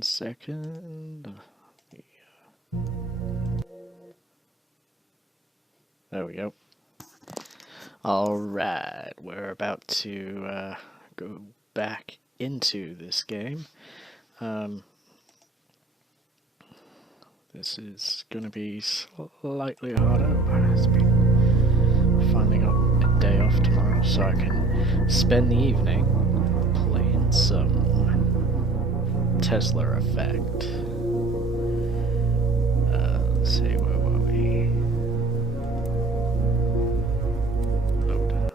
1 second. There we go. Alright, we're about to go back into this game. This is going to be slightly harder. Finally got a day off tomorrow, so I can spend the evening playing some Tesla Effect. Let's see, where were we? Load.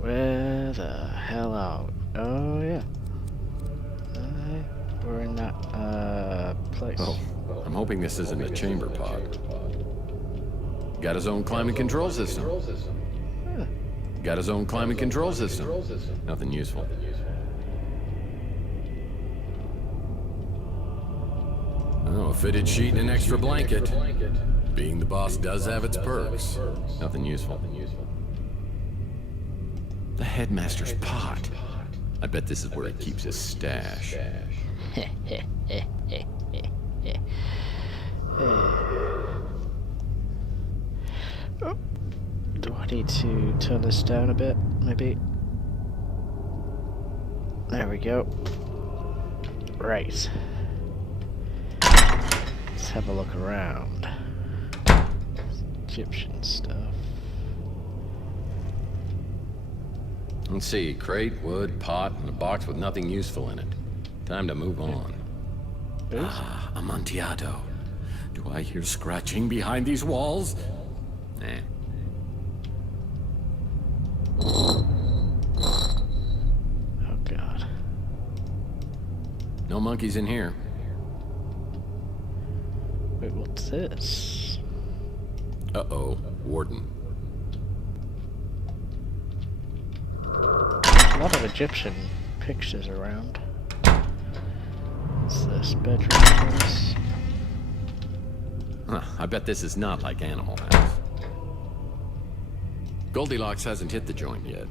Where the hell out? Oh yeah. We're in that place. Oh, I'm hoping this isn't a chamber pod. Got his own climate control system. Huh. Got his own climate control system. Nothing useful. Oh, a fitted sheet and an extra blanket. Being the boss does have its perks. Nothing useful. The headmaster's pot. I bet this is where he keeps his stash. Oh. Do I need to turn this down a bit, maybe? There we go. Right. Let's have a look around. Egyptian stuff. Let's see, crate, wood, pot, and a box with nothing useful in it. Time to move on. Ah, Amontillado. Do I hear scratching behind these walls? Eh. Oh god. No monkeys in here. Wait, what's this? Uh-oh, Warden. A lot of Egyptian pictures around. What's this? Bedroom place? Huh, I bet this is not like Animal House. Goldilocks hasn't hit the joint yet.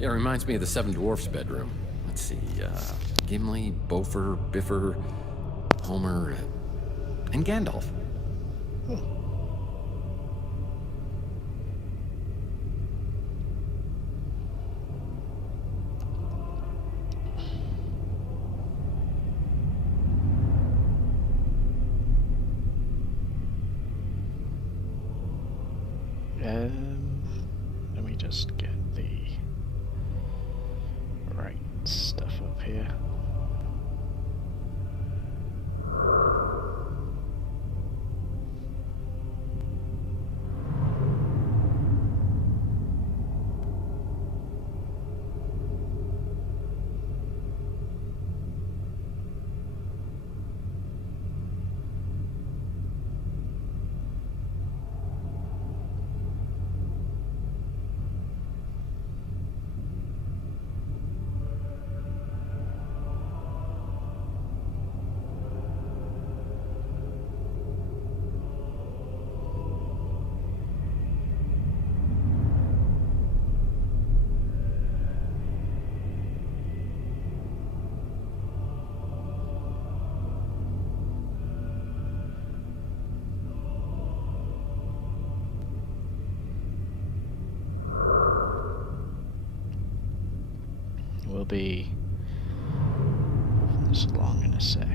Yeah, it reminds me of the Seven Dwarfs bedroom. Let's see, Gimli, Beaufort, Biffer, Homer, and Gandalf. Let me just get the right stuff up here. We'll be moving this along in a sec.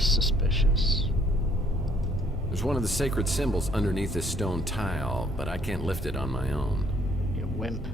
looks suspicious. There's one of the sacred symbols underneath this stone tile, but I can't lift it on my own. You wimp.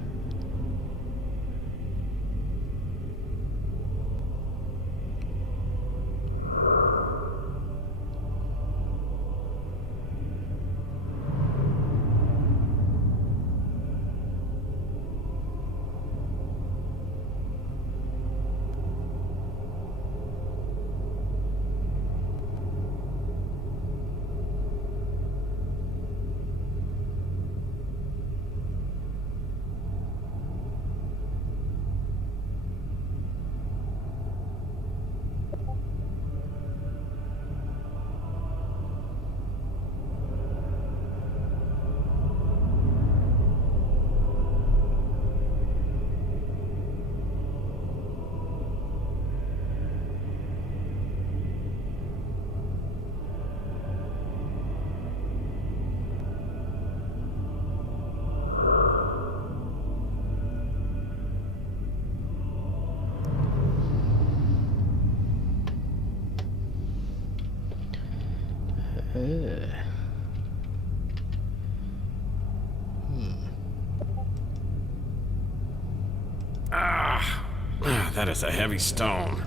That is a heavy stone.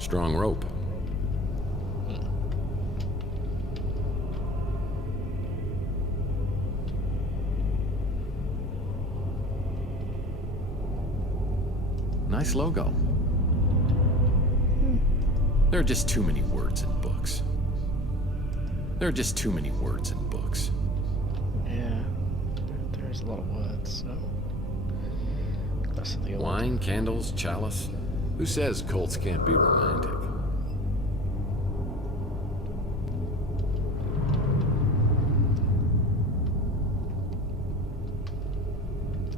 Strong rope. Nice logo. There are just too many words in books. There are just too many words in books. Yeah, there's a lot of words, so... Wine, candles, chalice. Who says cults can't be romantic?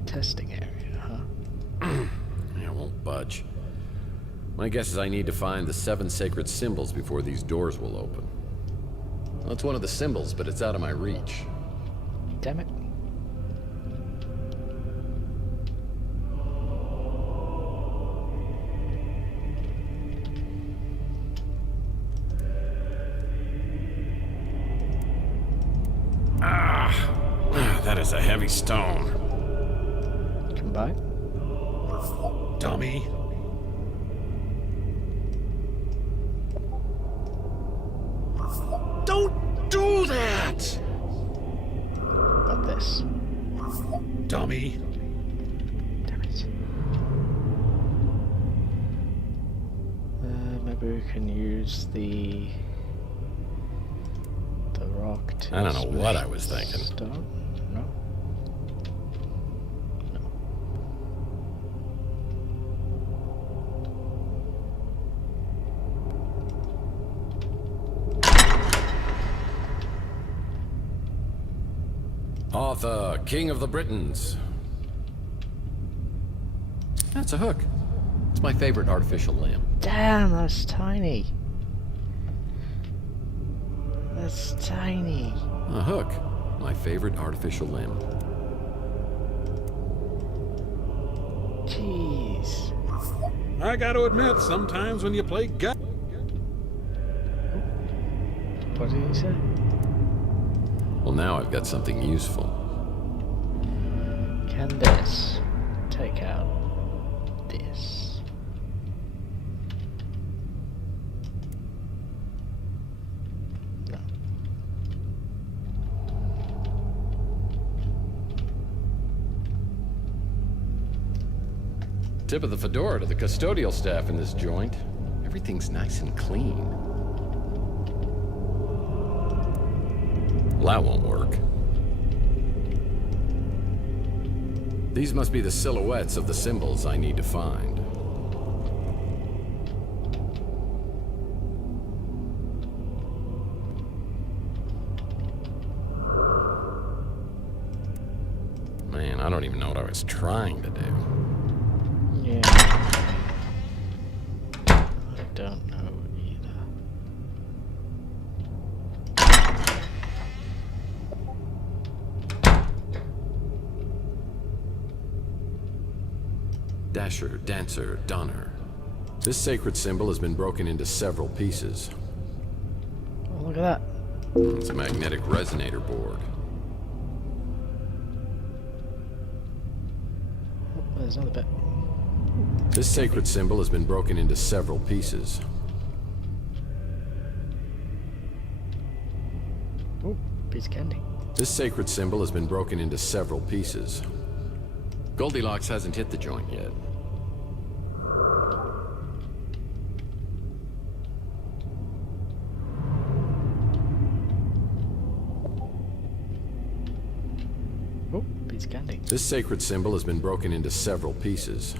Testing area, huh? I won't budge. My guess is I need to find the 7 sacred symbols before these doors will open. Well, it's one of the symbols, but it's out of my reach. Damn it. That is a heavy stone. Come by. Dummy. Don't do that! About this. Dummy. Damn it. Maybe we can use the rock to... I don't know what I was thinking. Stone? No? No. Arthur, King of the Britons. That's a hook. It's my favorite artificial limb. Damn, that's tiny. That's tiny. A hook. My favorite artificial limb. Jeez. I gotta admit, sometimes when you play gut... What did he say? Well, now I've got something useful. Can this take out this? No. Tip of the fedora to the custodial staff in this joint. Everything's nice and clean. Well, that won't work. These must be the silhouettes of the symbols I need to find. Man, I don't even know what I was trying to do. Yeah. I don't know either. Dasher, Dancer, Donner. This sacred symbol has been broken into several pieces. Oh, look at that. It's a magnetic resonator board. Oh, there's another bit. This sacred symbol has been broken into several pieces. Oh, piece of candy. This sacred symbol has been broken into several pieces. Goldilocks hasn't hit the joint yet. Oh, piece of candy. This sacred symbol has been broken into several pieces.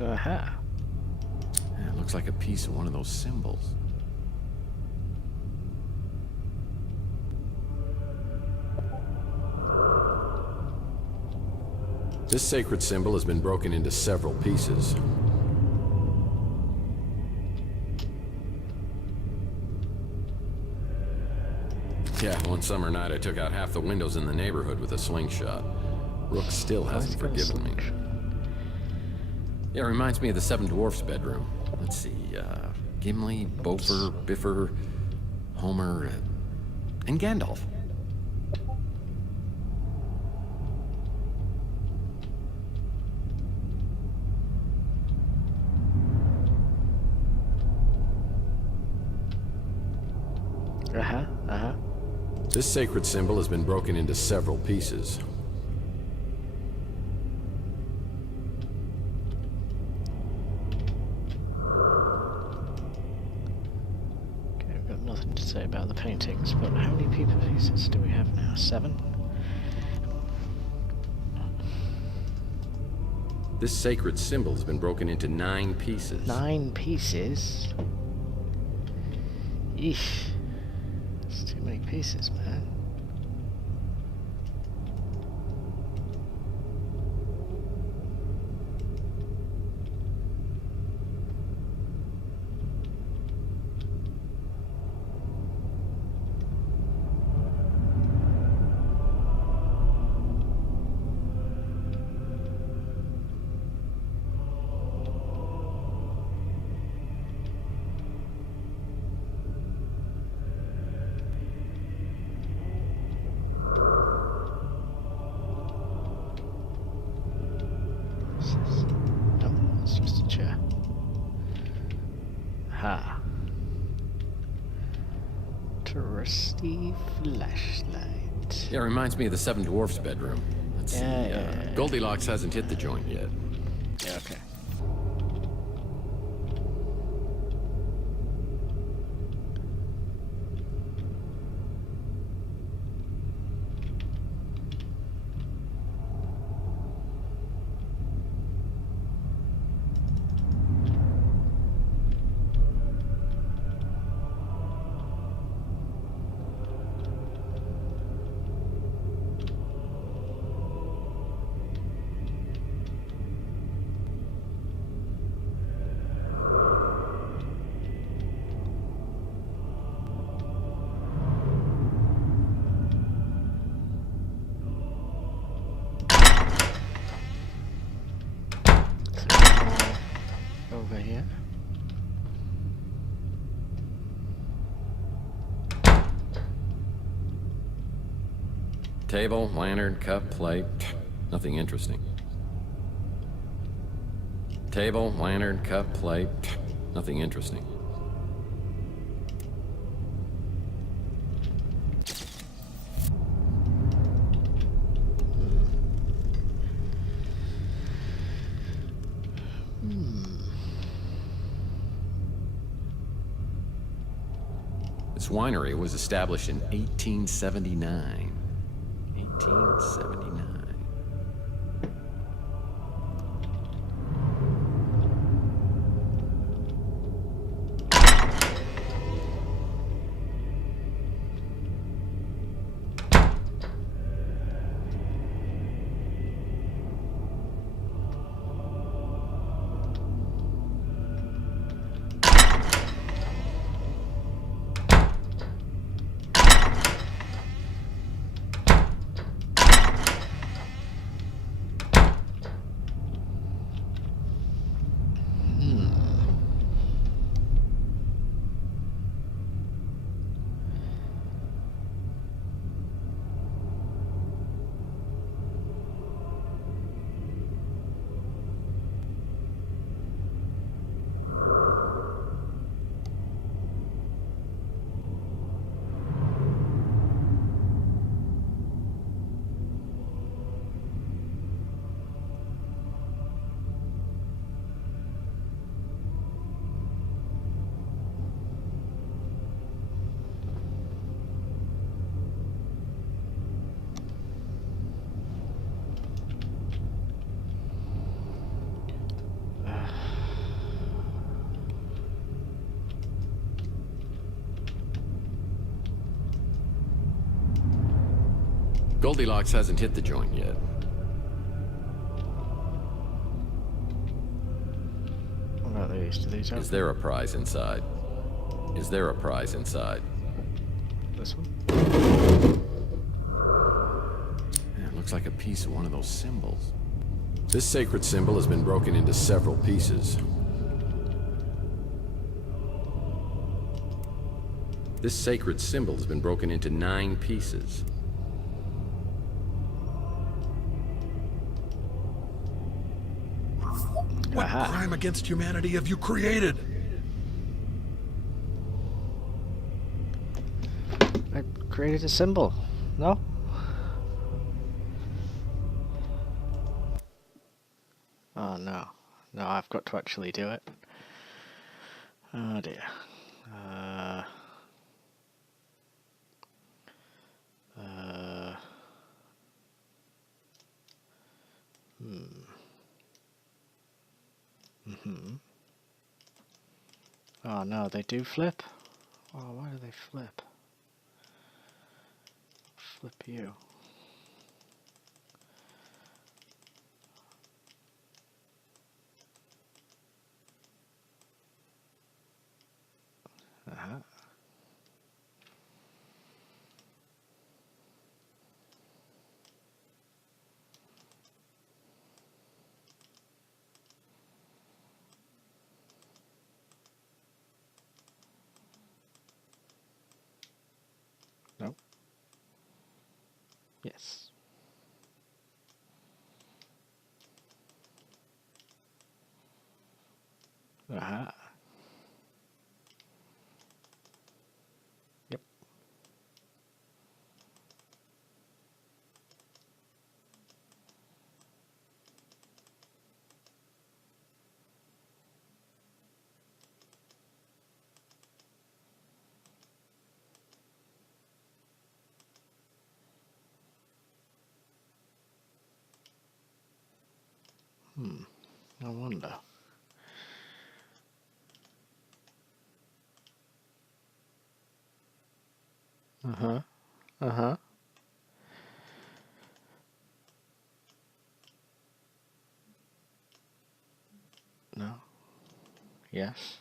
Aha. Yeah, it looks like a piece of one of those symbols. This sacred symbol has been broken into several pieces. Yeah, one summer night I took out half the windows in the neighborhood with a slingshot. Rook still hasn't forgiven me. Yeah, it reminds me of the Seven Dwarfs' bedroom. Let's see, Gimli, Beaufort, Biffer, Homer, and Gandalf. This sacred symbol has been broken into several pieces. Okay, we've got nothing to say about the paintings, but how many pieces do we have now? 7? This sacred symbol has been broken into 9 pieces. 9 pieces? Eesh. It's too many pieces, man. No, it's just a chair. Ha. Trusty flashlight. Yeah, it reminds me of the Seven Dwarfs' bedroom. Let's see, Yeah. Goldilocks hasn't hit the joint yet. Yeah, okay. Over here. Table, lantern, cup, plate. Nothing interesting. Table, lantern, cup, plate. Nothing interesting. This winery was established in 1879. 1879. Goldilocks hasn't hit the joint yet. What about these? Do these have Is there a prize inside? Is there a prize inside? this one? Yeah, it looks like a piece of one of those symbols. This sacred symbol has been broken into several pieces. This sacred symbol has been broken into 9 pieces. What Aha. crime against humanity have you created? I created a symbol. No? Oh no. No, I've got to actually do it. Oh dear. Oh no, they do flip? Oh, why do they flip? Flip you. Uh-huh. No. Yes. Uh-huh. Yep. I wonder. Uh-huh. Uh-huh. No. Yes.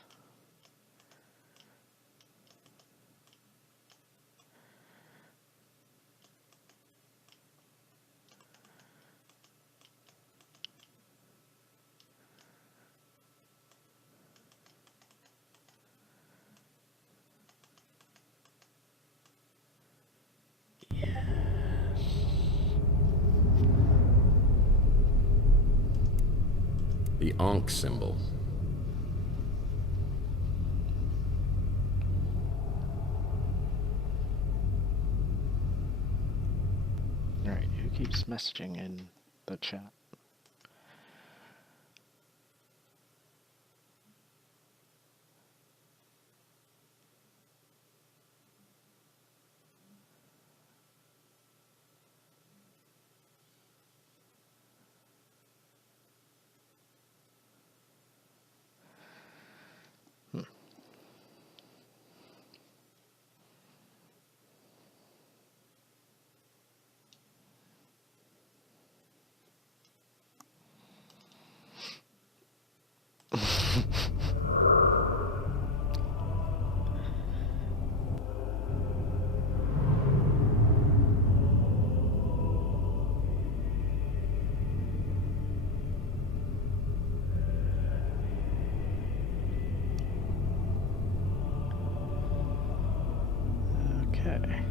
The Ankh symbol. Alright, who keeps messaging in the chat? Okay.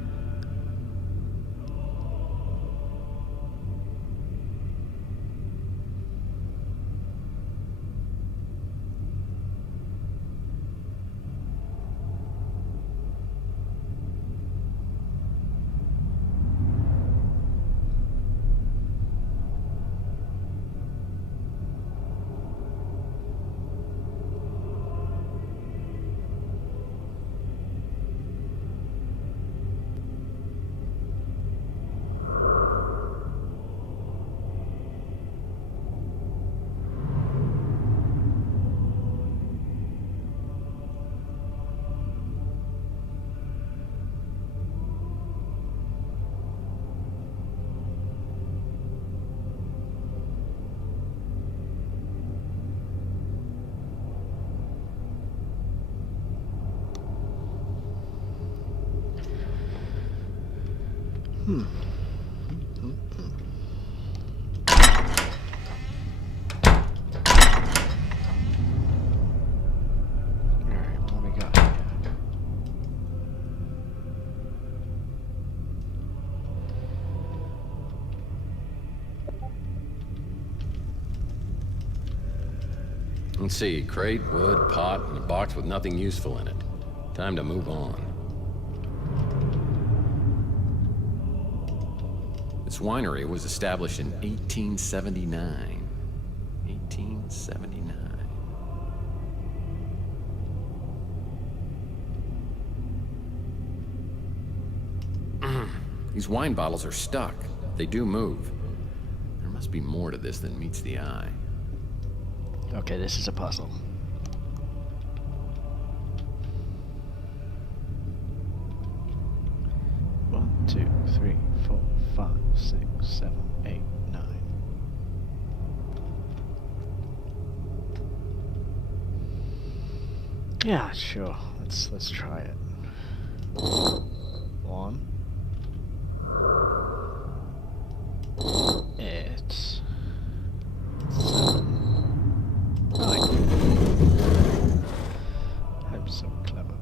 Alright, what we got here? Let's see, crate, wood, pot, and a box with nothing useful in it. Time to move on. This winery was established in 1879. 1879. These wine bottles are stuck. They do move. There must be more to this than meets the eye. Okay, this is a puzzle. One, two, three, 4, 5, 6, 7, 8, 9. Yeah, sure. Let's try it. 1. It's 7. 9. I'm so clever.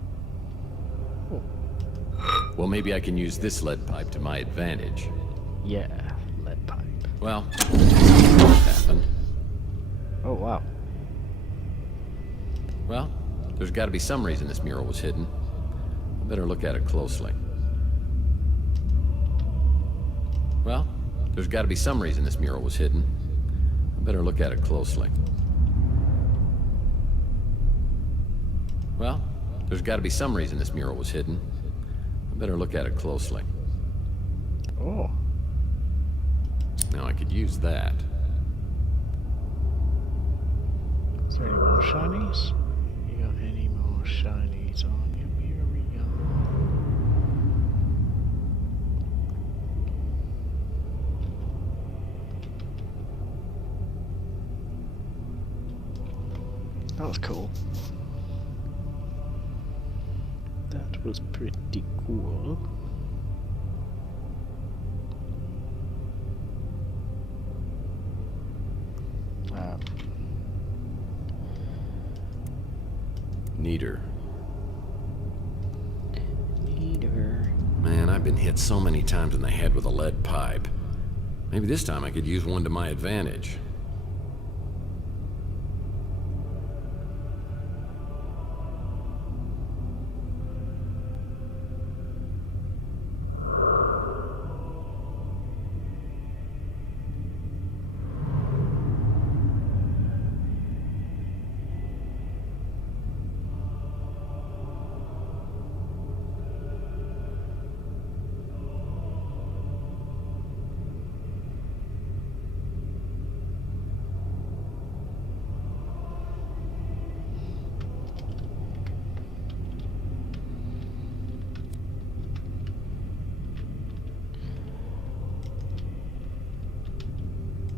Oh. Well, maybe I can use this lead pipe to my advantage. Yeah, lead pipe. Well, what happened? Oh, wow. Well, there's got to be some reason this mural was hidden. I better look at it closely. Well, there's got to be some reason this mural was hidden. I better look at it closely. Well, there's got to be some reason this mural was hidden. I better look at it closely. Oh. Now I could use that. Is there any more shinies? You got any more shinies on you? Here we go. That was cool. That was pretty cool. Neater. Neater. Man, I've been hit so many times in the head with a lead pipe. Maybe this time I could use one to my advantage.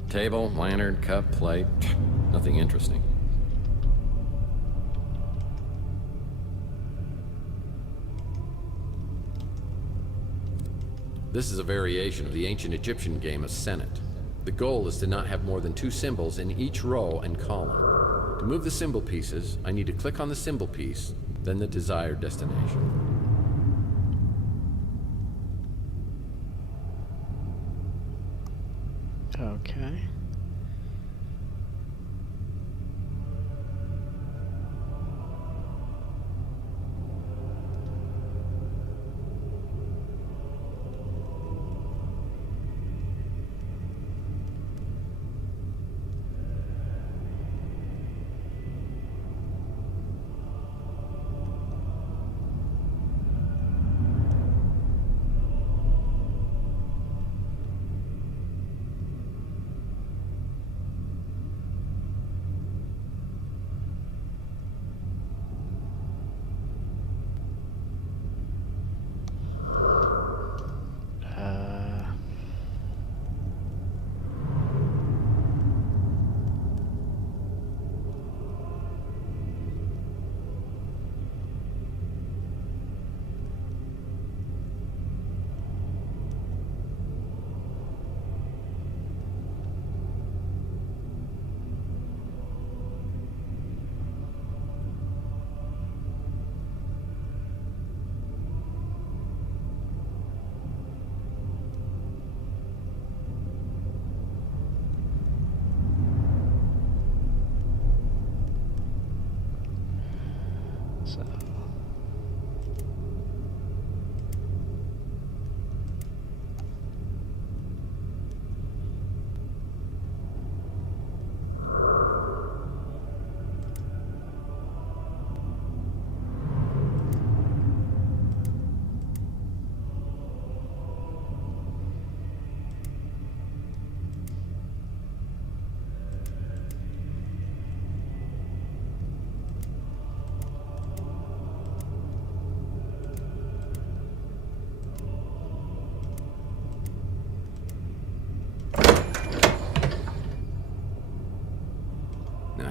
Table, lantern, cup, plate. Nothing interesting. This is a variation of the ancient Egyptian game of Senet. The goal is to not have more than 2 symbols in each row and column. To move the symbol pieces, I need to click on the symbol piece, then the desired destination. Okay.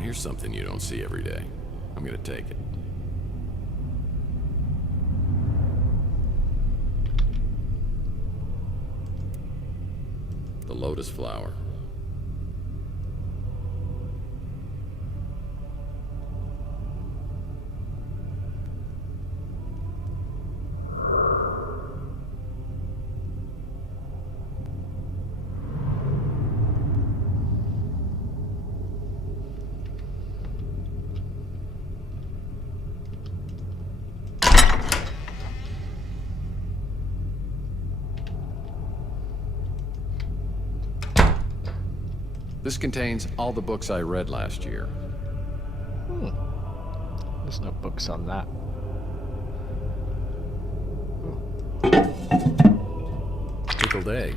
here's something you don't see every day. I'm gonna take it. The lotus flower. This contains all the books I read last year. There's no books on that. Pickled egg.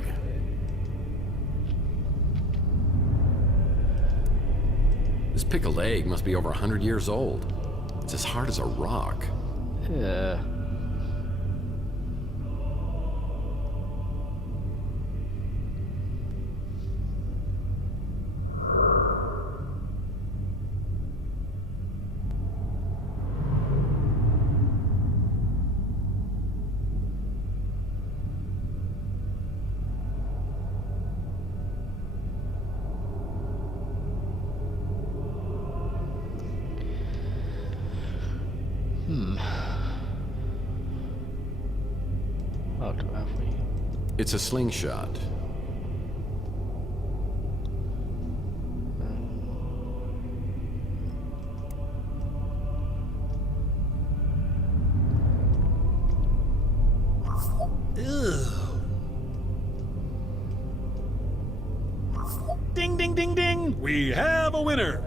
This pickled egg must be over 100 years old. It's as hard as a rock. Yeah. What have we? It's a slingshot. Ding, ding, ding, ding! We have a winner!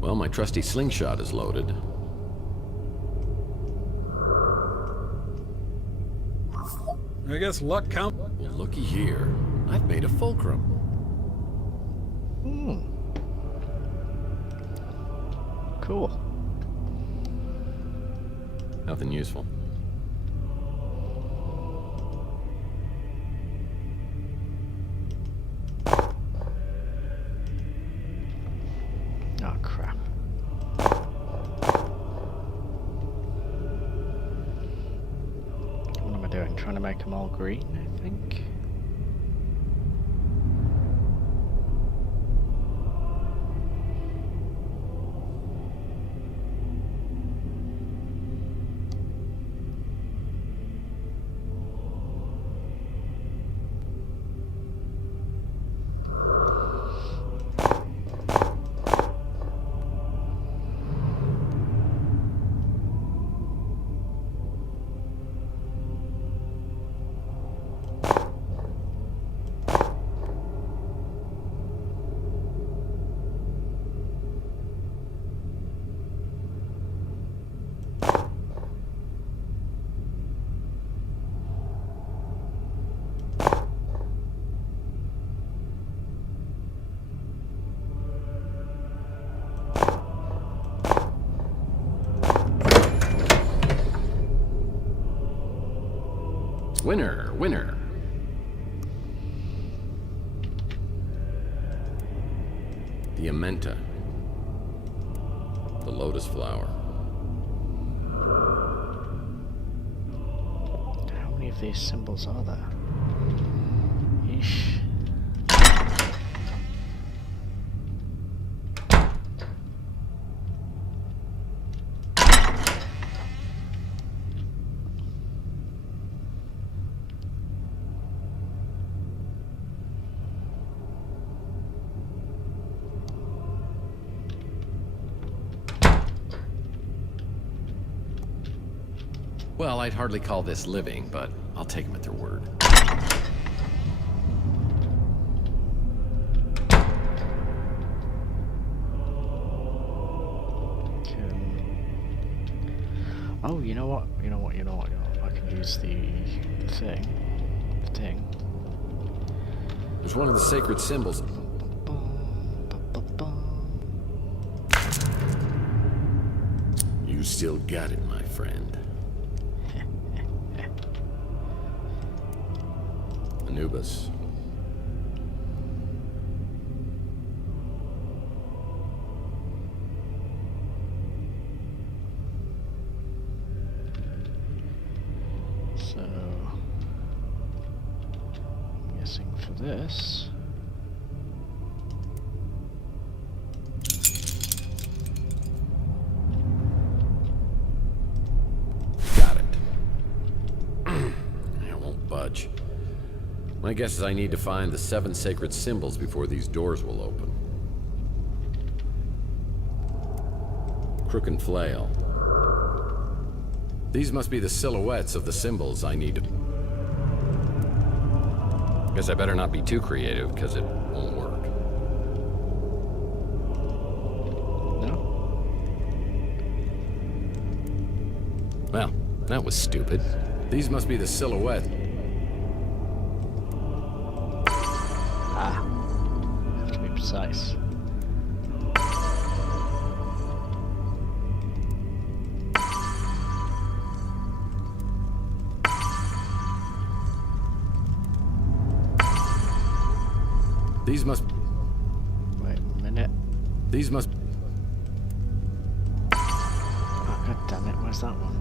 Well, my trusty slingshot is loaded. I guess luck count. Well, looky here. I've made a fulcrum. Cool. Nothing useful. Oh, crap. What am I doing? Trying to make them all green, I think. Winner, winner. The Amenta. The lotus flower. How many of these symbols are there? Yeesh. Well, I'd hardly call this living, but I'll take them at their word. Oh, you know what? I can use the thing. There's one of the sacred symbols. You still got it, my friend. Anubis. this. Got it. I won't budge. My guess is I need to find the 7 sacred symbols before these doors will open. Crook and flail. These must be the silhouettes of the symbols I need to... Guess I better not be too creative, because it won't work. No? Well, that was stupid. These must be the silhouettes. Ah. Have to be precise. These must... Wait a minute. These must... Oh, god damn it, where's that one?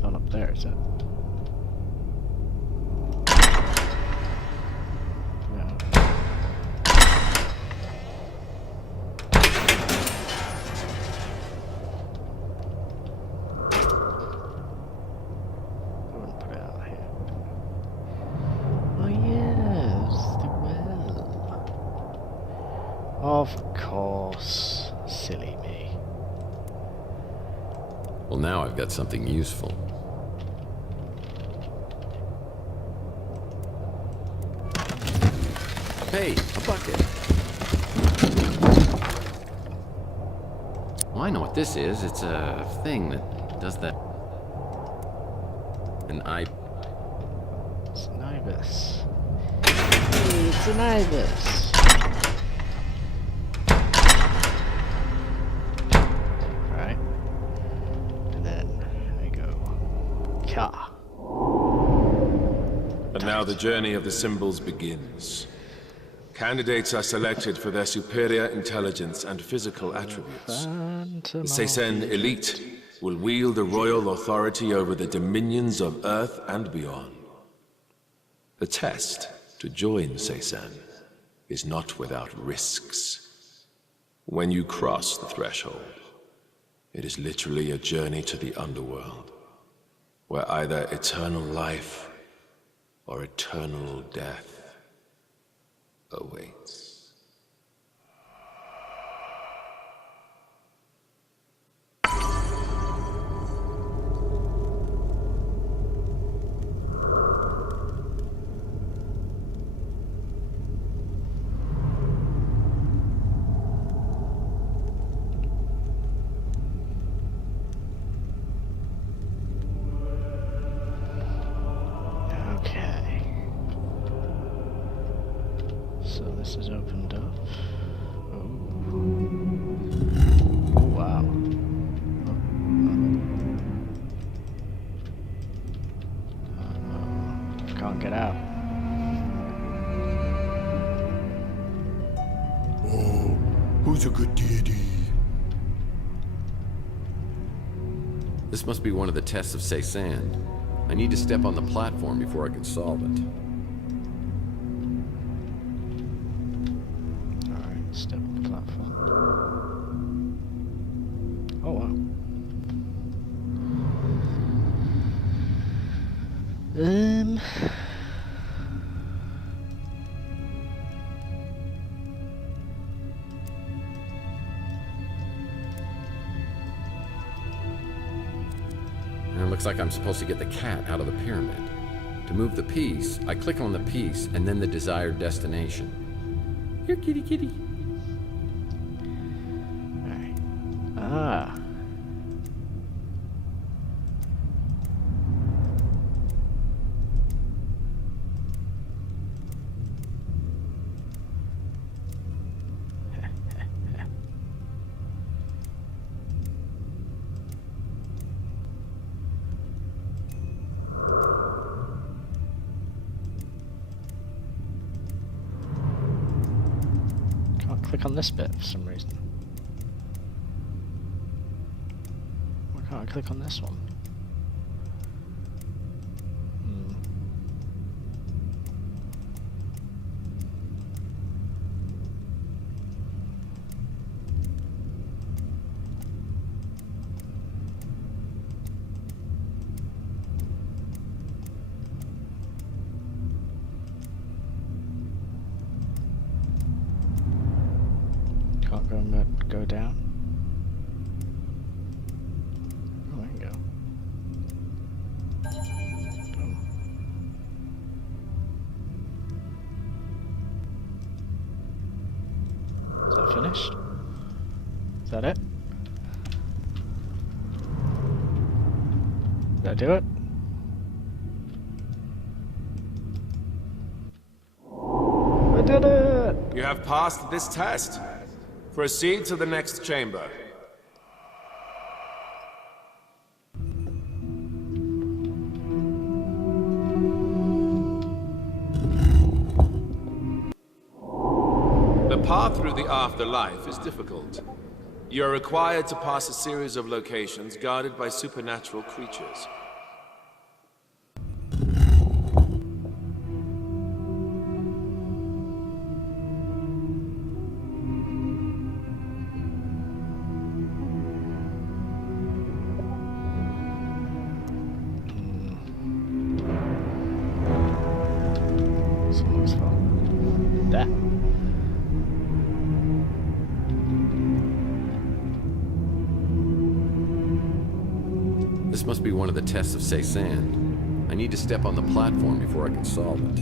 Not up there, is it? No. I wouldn't put it out here. Oh yes, the well. Of course, silly me. Well, now I've got something useful. Hey, a bucket. Well, I know what this is. It's a thing that does that. It's an ibis. Hey, it's an ibis. Right. And then I go. Ka. And now the journey of the symbols begins. Candidates are selected for their superior intelligence and physical attributes. The Seyssen elite will wield the royal authority over the dominions of Earth and beyond. The test to join Seyssen is not without risks. When you cross the threshold, it is literally a journey to the underworld, where either eternal life or eternal death awaits. So this is opened up. Oh, oh wow. Can't get out. Oh, who's a good deity? This must be one of the tests of Seyssen. I need to step on the platform before I can solve it. Alright, step on the platform. Oh wow. It looks like I'm supposed to get the cat out of the pyramid. To move the piece, I click on the piece and then the desired destination. Here, kitty, kitty. Alright. Ah. Click on this bit for some reason. Why can't I click on this one? Can't go down. Oh, I can go. Boom. Is that finished? Is that it? Did I do it? I did it! You have passed this test. Proceed to the next chamber. The path through the afterlife is difficult. You are required to pass a series of locations guarded by supernatural creatures. Someone's phone. There. This must be one of the tests of Cézanne. I need to step on the platform before I can solve it.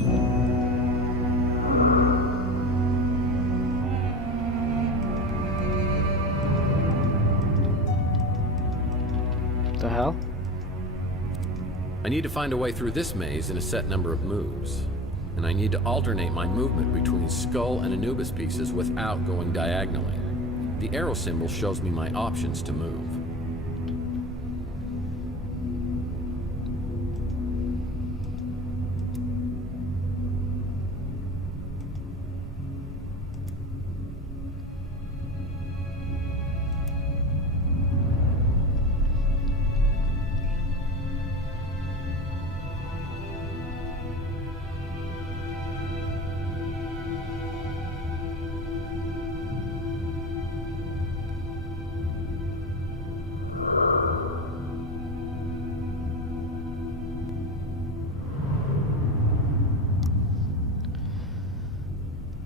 The hell? I need to find a way through this maze in a set number of moves. And I need to alternate my movement between Skull and Anubis pieces without going diagonally. The arrow symbol shows me my options to move.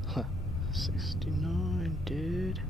Huh. 69, dude.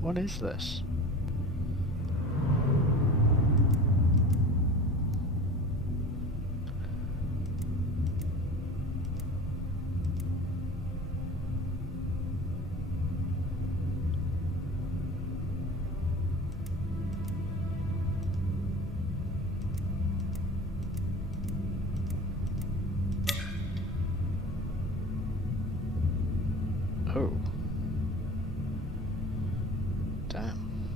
What is this? Oh. Damn.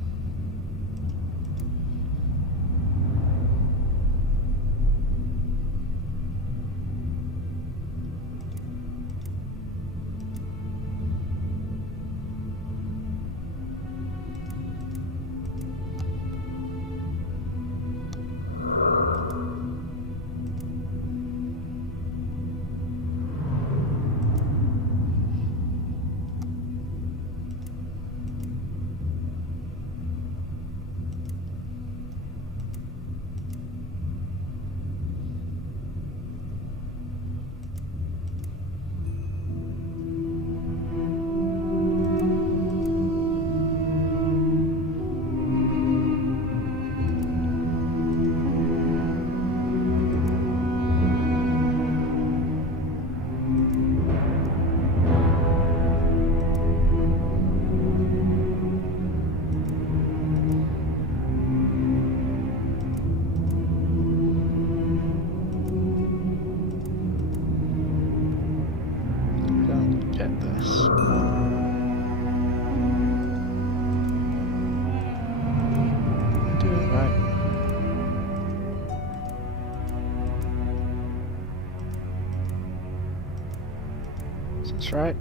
That's right.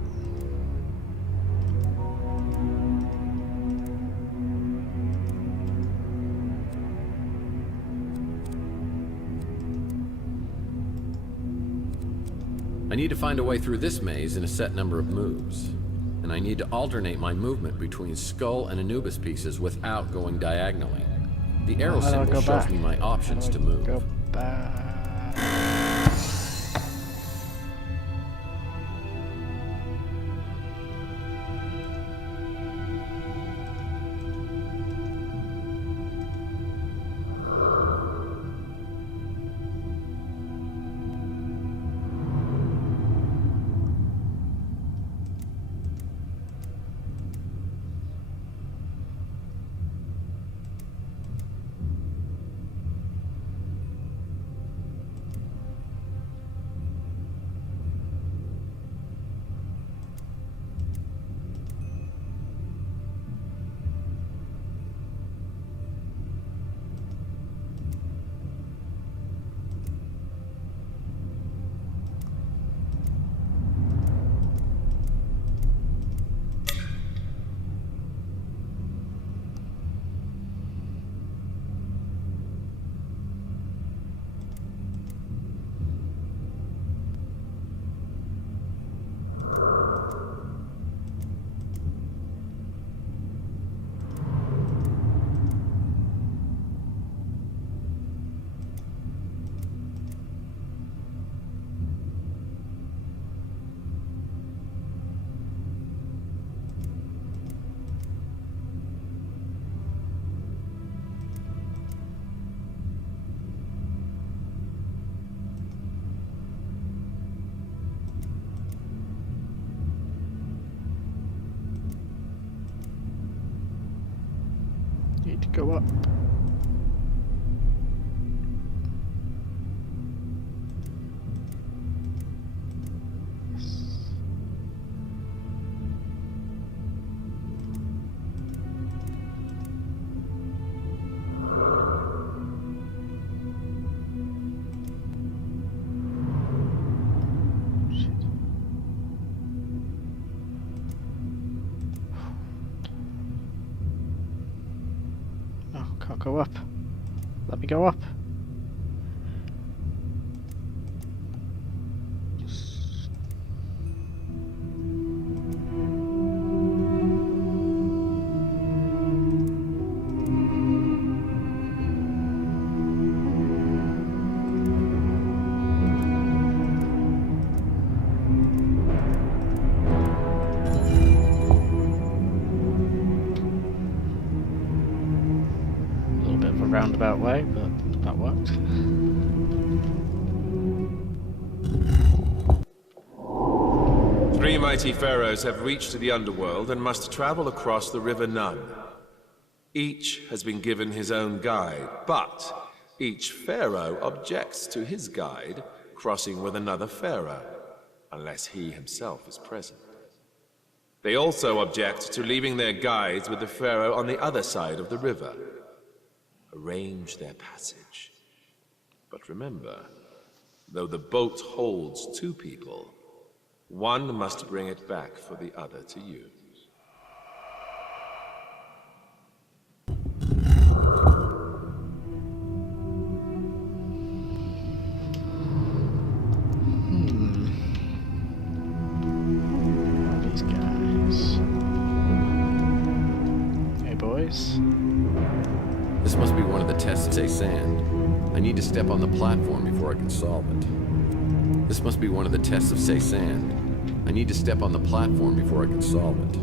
I need to find a way through this maze in a set number of moves. And I need to alternate my movement between Skull and Anubis pieces without going diagonally. The arrow symbol shows me my options to move. Go back. Need to go up. Can't go up. Let me go up. Roundabout way, but that worked. Three mighty pharaohs have reached the underworld and must travel across the River Nun. Each has been given his own guide, but each pharaoh objects to his guide crossing with another pharaoh, unless he himself is present. They also object to leaving their guides with the pharaoh on the other side of the river. Arrange their passage. But remember, though the boat holds two people, one must bring it back for the other to use. These guys. Hey boys. This must be one of the tests of sand. I need to step on the platform before I can solve it. This must be one of the tests of sand. I need to step on the platform before I can solve it.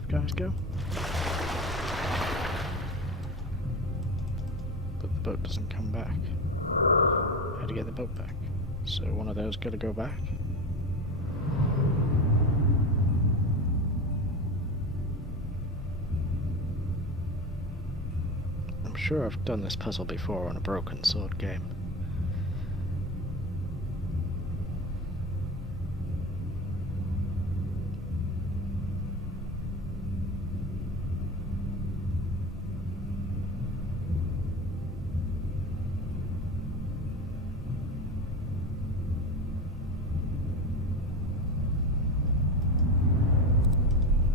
these guys go? But the boat doesn't come back. How to get the boat back? So one of those gotta go back? I'm sure I've done this puzzle before on a Broken Sword game.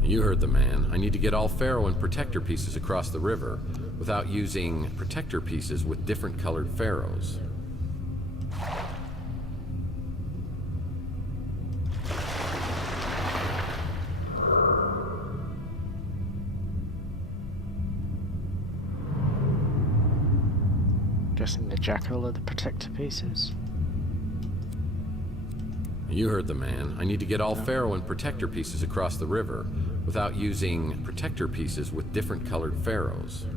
You heard the man. I need to get all Pharaoh and protector pieces across the river without using protector pieces with different colored pharaohs. Guessing the jackal are the protector pieces. You heard the man. I need to get all Pharaoh and protector pieces across the river without using protector pieces with different colored pharaohs.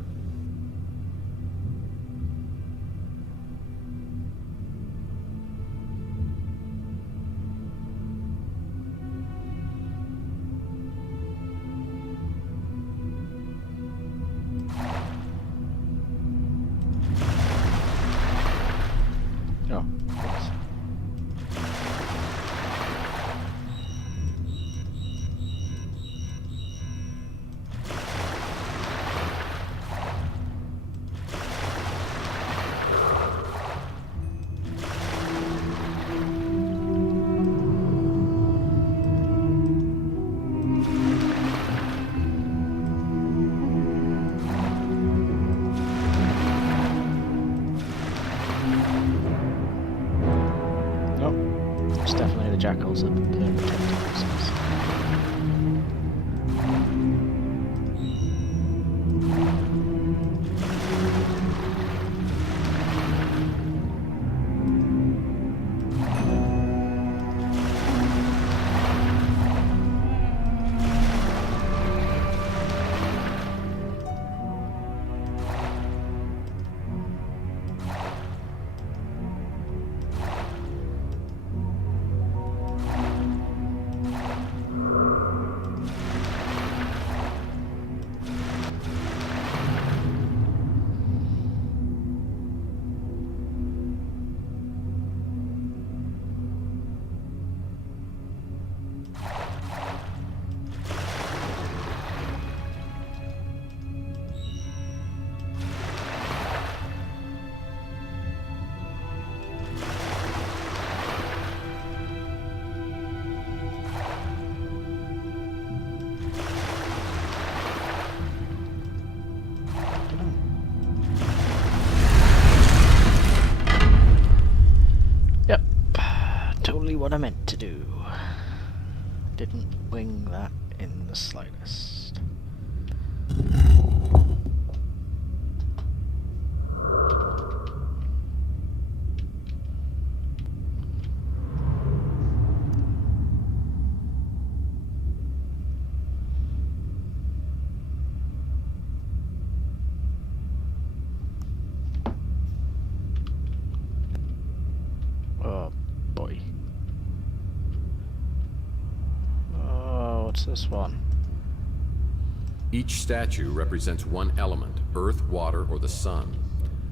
Oh, yes. It's definitely the jackals that the protector pieces. Yep, totally what I meant to do. Didn't wing that in the slightest. Oh boy. Oh, what's this one? Each statue represents one element, earth, water, or the sun.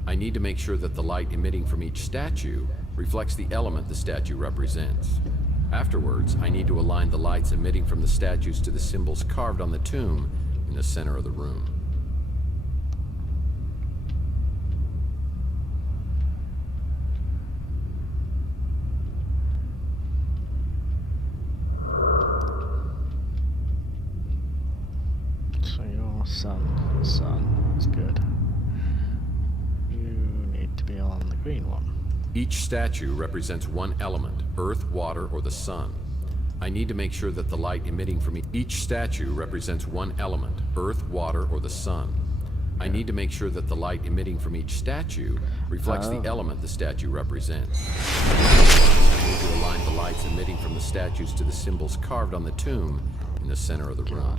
I need to make sure that the light emitting from each statue reflects the element the statue represents. Afterwards, I need to align the lights emitting from the statues to the symbols carved on the tomb in the center of the room. So your sun, that's good. You need to be on the green one. Each statue represents one element, earth, water, or the sun. I need to make sure that the light emitting from each statue represents one element, earth, water, or the sun. I need to make sure that the light emitting from each statue reflects the element the statue represents. I need to align the lights emitting from the statues to the symbols carved on the tomb in the center of the room.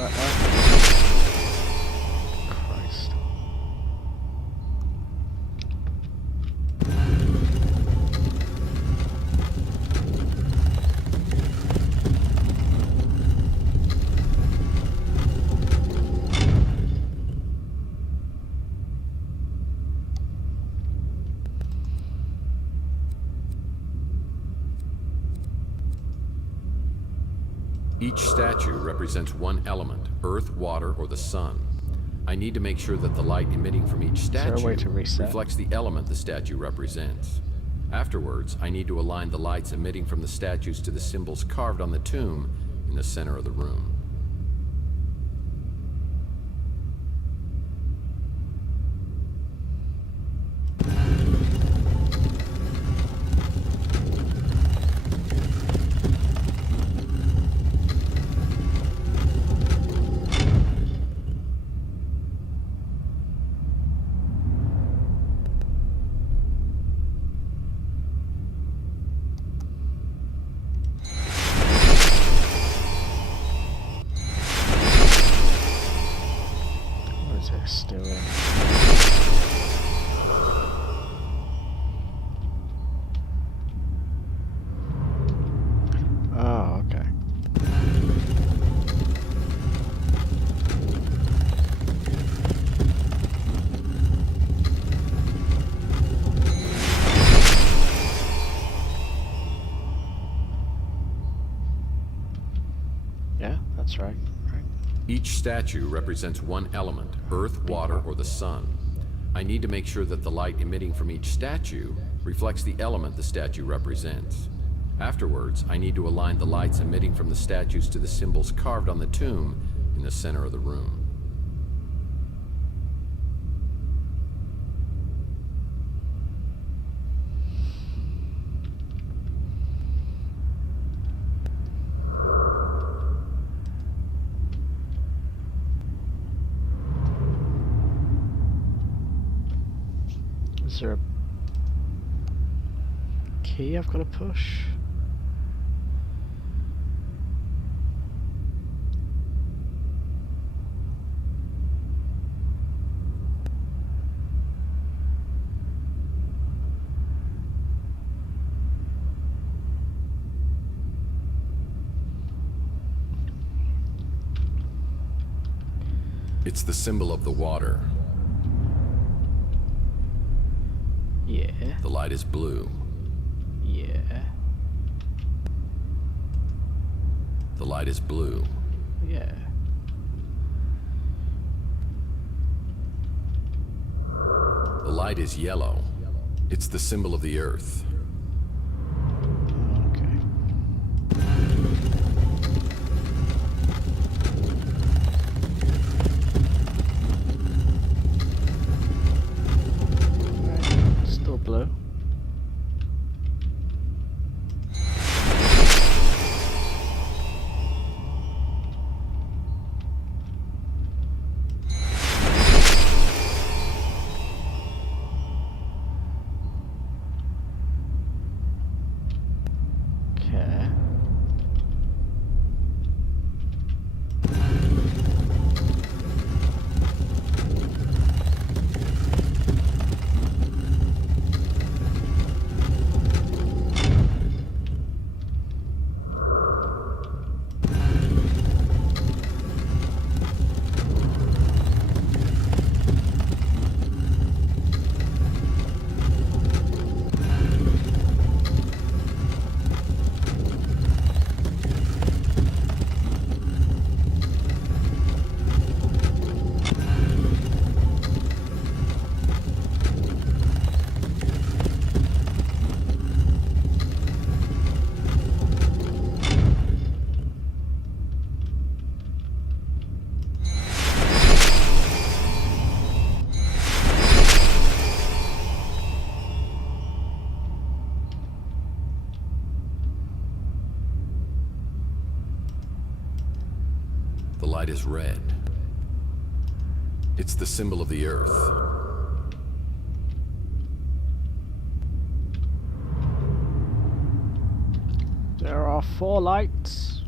that way. Christ. Each statue represents one element, earth, water, or the sun. I need to make sure that the light emitting from each there a statue way to reset? reflects the element the statue represents. Afterwards, I need to align the lights emitting from the statues to the symbols carved on the tomb in the center of the room. What is this doing? Oh, okay. Yeah, that's right. Right. Each statue represents one element, earth, water, or the sun. I need to make sure that the light emitting from each statue reflects the element the statue represents. Afterwards, I need to align the lights emitting from the statues to the symbols carved on the tomb in the center of the room. Is there a key I've got to push? It's the symbol of the water. Yeah. The light is blue. Yeah. The light is blue. Yeah. The light is yellow. It's the symbol of the earth. Okay. Right. Still blue. Okay. The light is red. It's the symbol of the earth. There are 4 lights.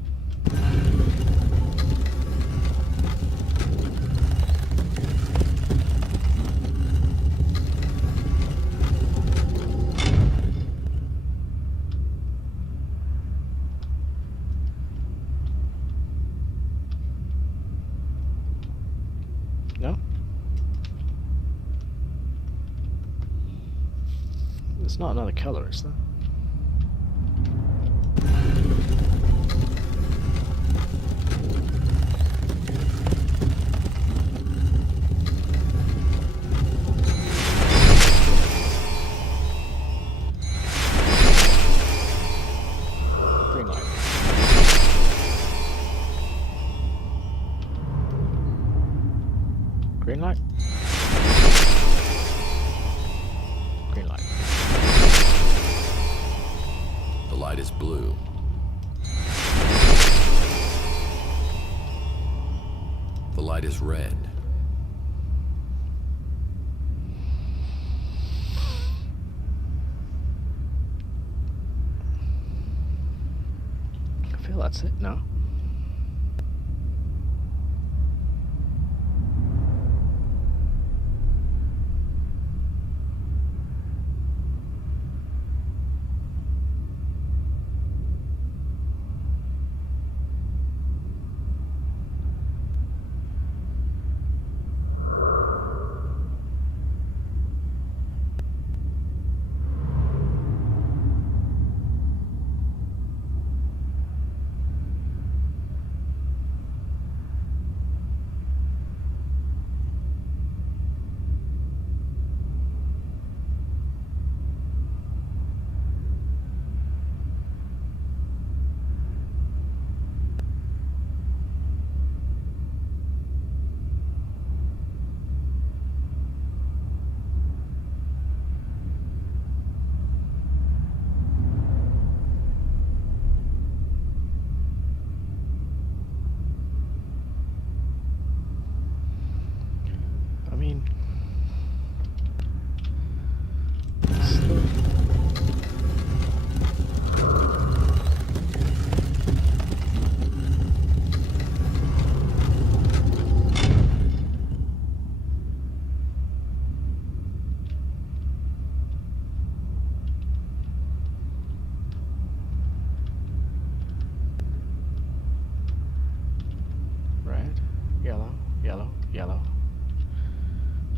No? There's not another color, is there? Green light. Green light. Green light. The light is blue. The light is red. I feel that's it, no? I mean, red, yellow, yellow, yellow,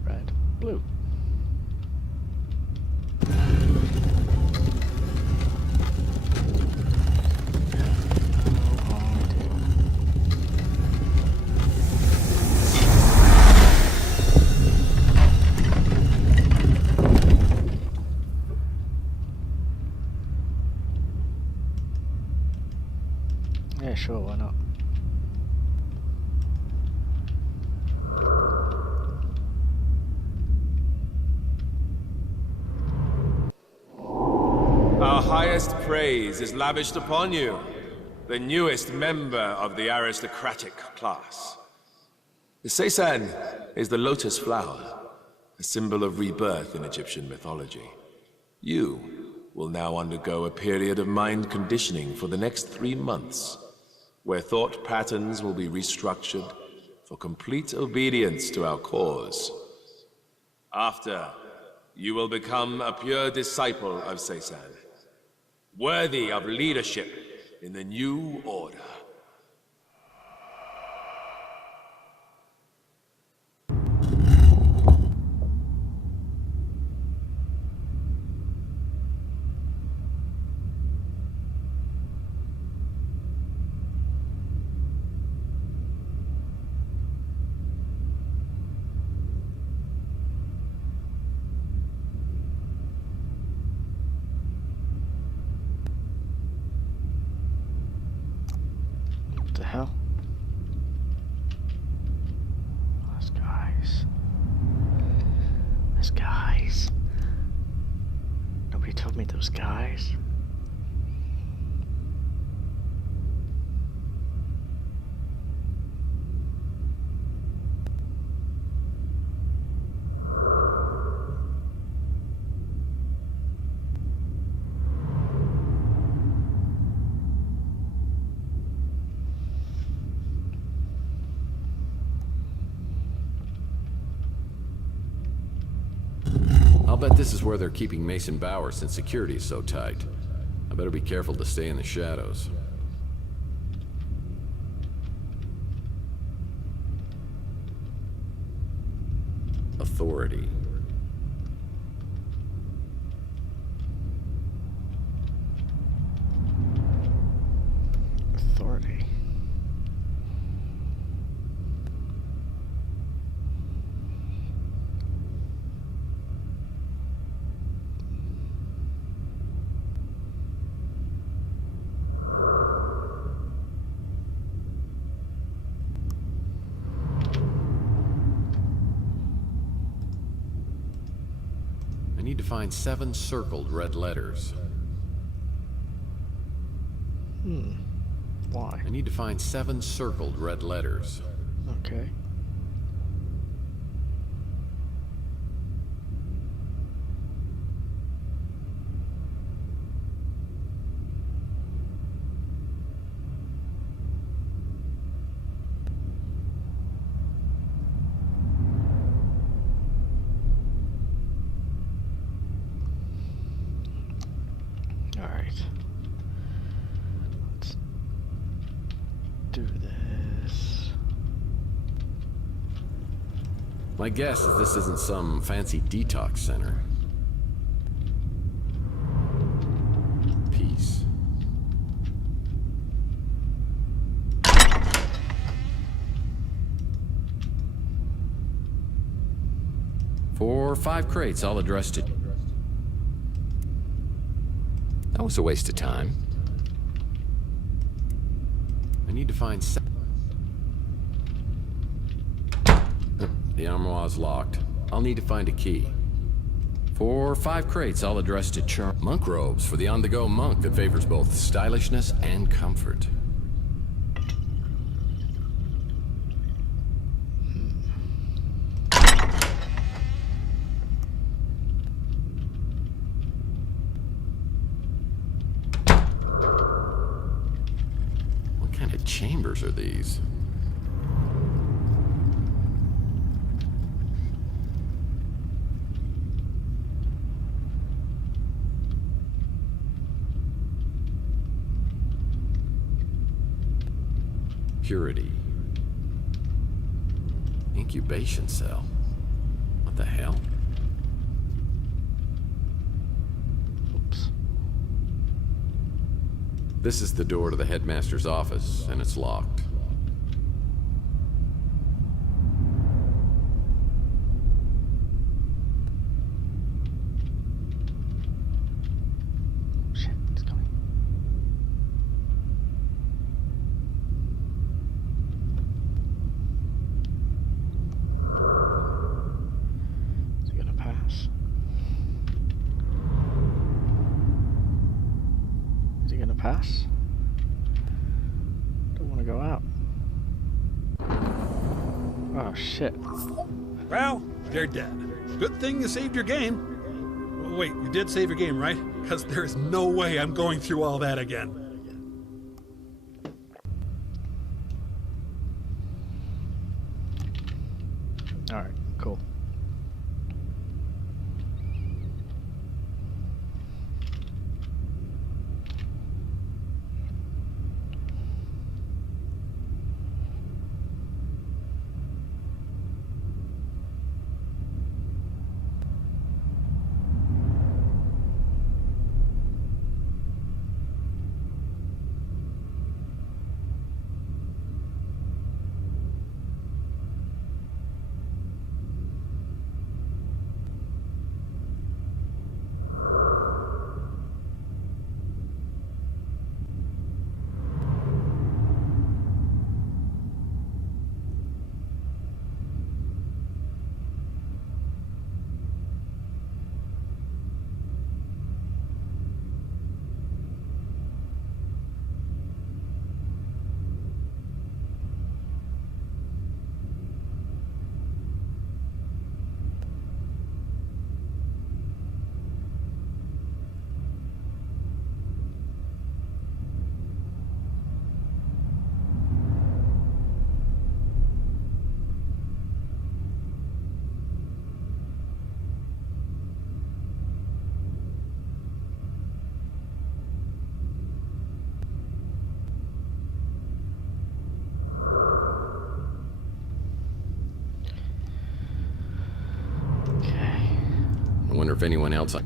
red, blue. Yeah, sure, why not? Our highest praise is lavished upon you, the newest member of the aristocratic class. The Seisan is the lotus flower, a symbol of rebirth in Egyptian mythology. You will now undergo a period of mind conditioning for the next 3 months, where thought patterns will be restructured for complete obedience to our cause. After, you will become a pure disciple of Seisan, worthy of leadership in the new order. What the hell? Those guys. Those guys. Nobody told me those guys. I'll bet this is where they're keeping Mason Bauer since security is so tight. I better be careful to stay in the shadows. authority. Authority. I need to find 7 circled red letters. Why? I need to find 7 circled red letters. Okay. Alright. Let's do this. My guess is this isn't some fancy detox center. Peace. For 5 crates, all addressed to... That was a waste of time. I need to find... The armoire is locked. I'll need to find a key. For 5 crates, all addressed to monk robes for the on-the-go monk that favors both stylishness and comfort. What kind of chambers are these? Purity. Incubation cell. What the hell? Oops. This is the door to the headmaster's office, and it's locked. Shit, it's coming. Is it gonna pass? Is he gonna pass? Don't want to go out. Oh shit. Well, they're dead. Good thing you saved your game. Oh, wait, you did save your game, right? Because there's no way I'm going through all that again. Alright, cool. if anyone else...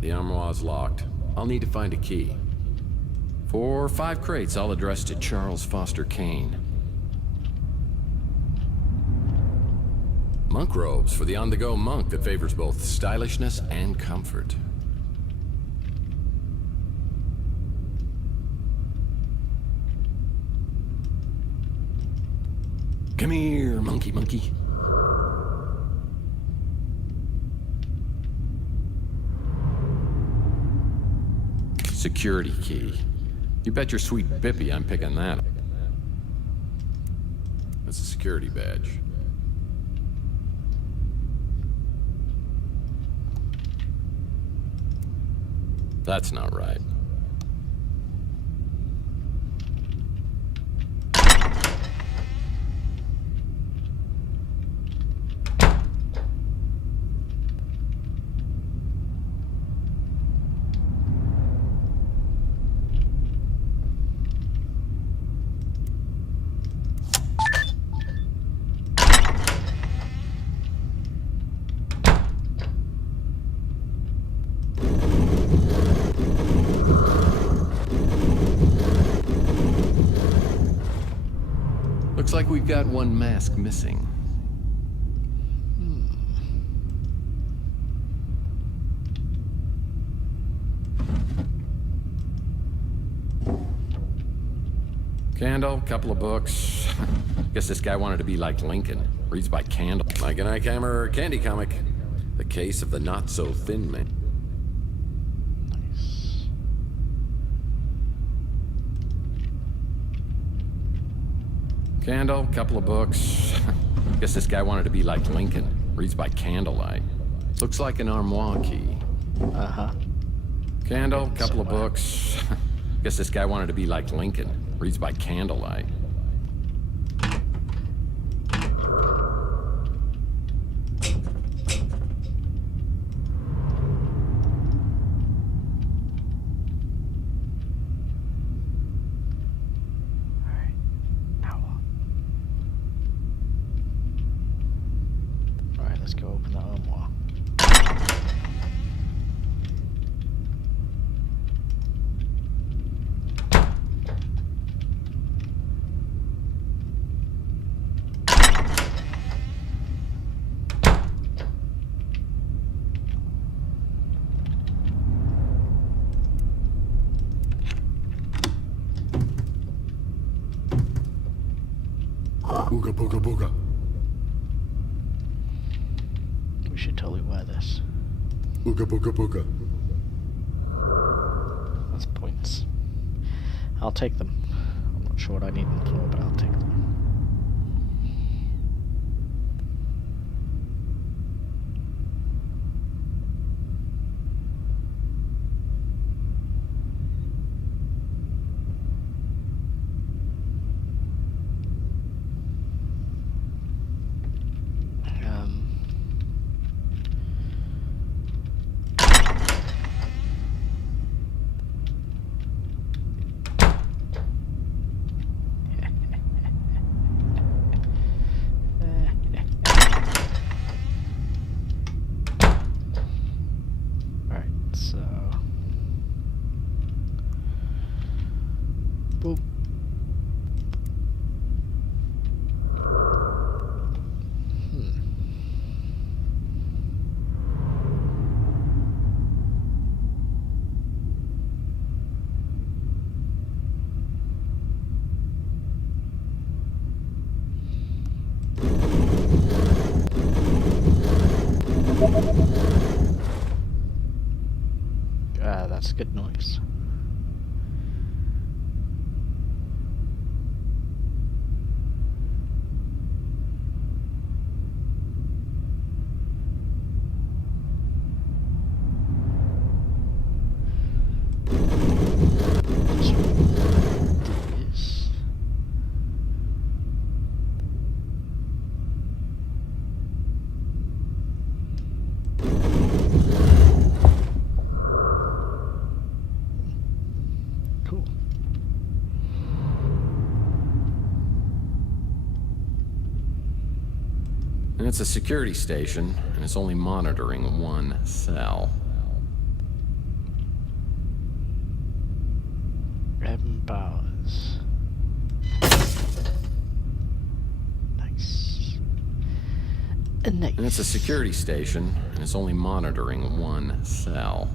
The armoire's locked. I'll need to find a key. 4 or 5 crates, all addressed to Charles Foster Kane. Monk robes for the on-the-go monk that favors both stylishness and comfort. Come here, monkey monkey. Security key. You bet your sweet bippy I'm picking that up. That's a security badge. That's not right. Looks like we've got one mask missing. Candle, couple of books. Guess this guy wanted to be like Lincoln. Reads by candle. Like an Ikehammer candy comic. The Case of the Not-So-Thin Man. Candle, couple of books. Guess this guy wanted to be like Lincoln. Reads by candlelight. Looks like an armoire key. Uh-huh. Candle, couple of books. Guess this guy wanted to be like Lincoln. Reads by candlelight. Let's go open the armoire. Booga booga booga. We should totally wear this. Booga booga booga. That's points. I'll take them. I'm not sure what I need them for, but I'll take them. Boop. That's good noise. Cool. And it's a security station, and it's only monitoring one cell. Evan Bowers. Nice. Nice. And it's a security station, and it's only monitoring one cell.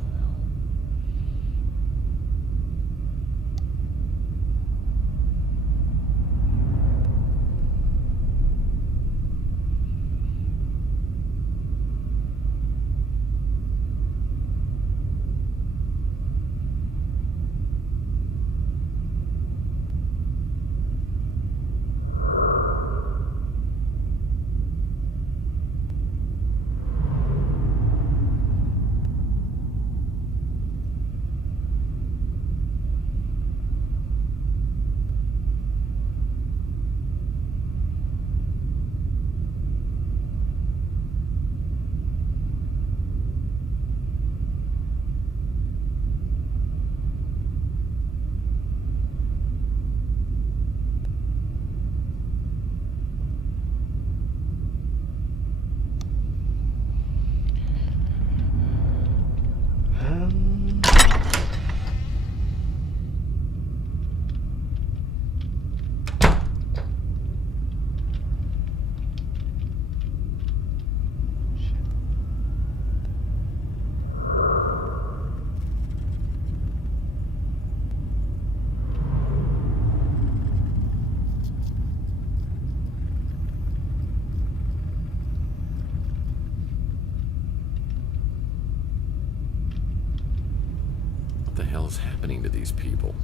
What the hell's happening to these people?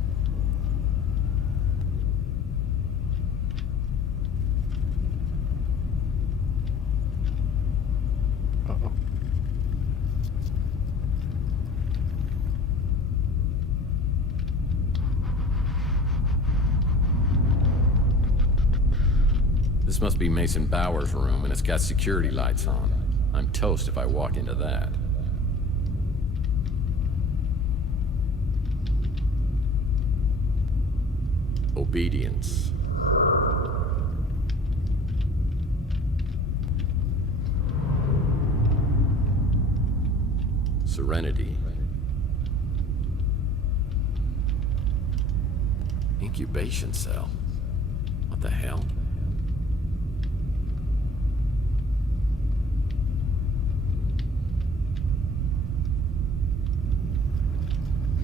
Uh-oh. This must be Mason Bauer's room, and it's got security lights on. I'm toast if I walk into that. Obedience. Serenity. Incubation cell. What the hell?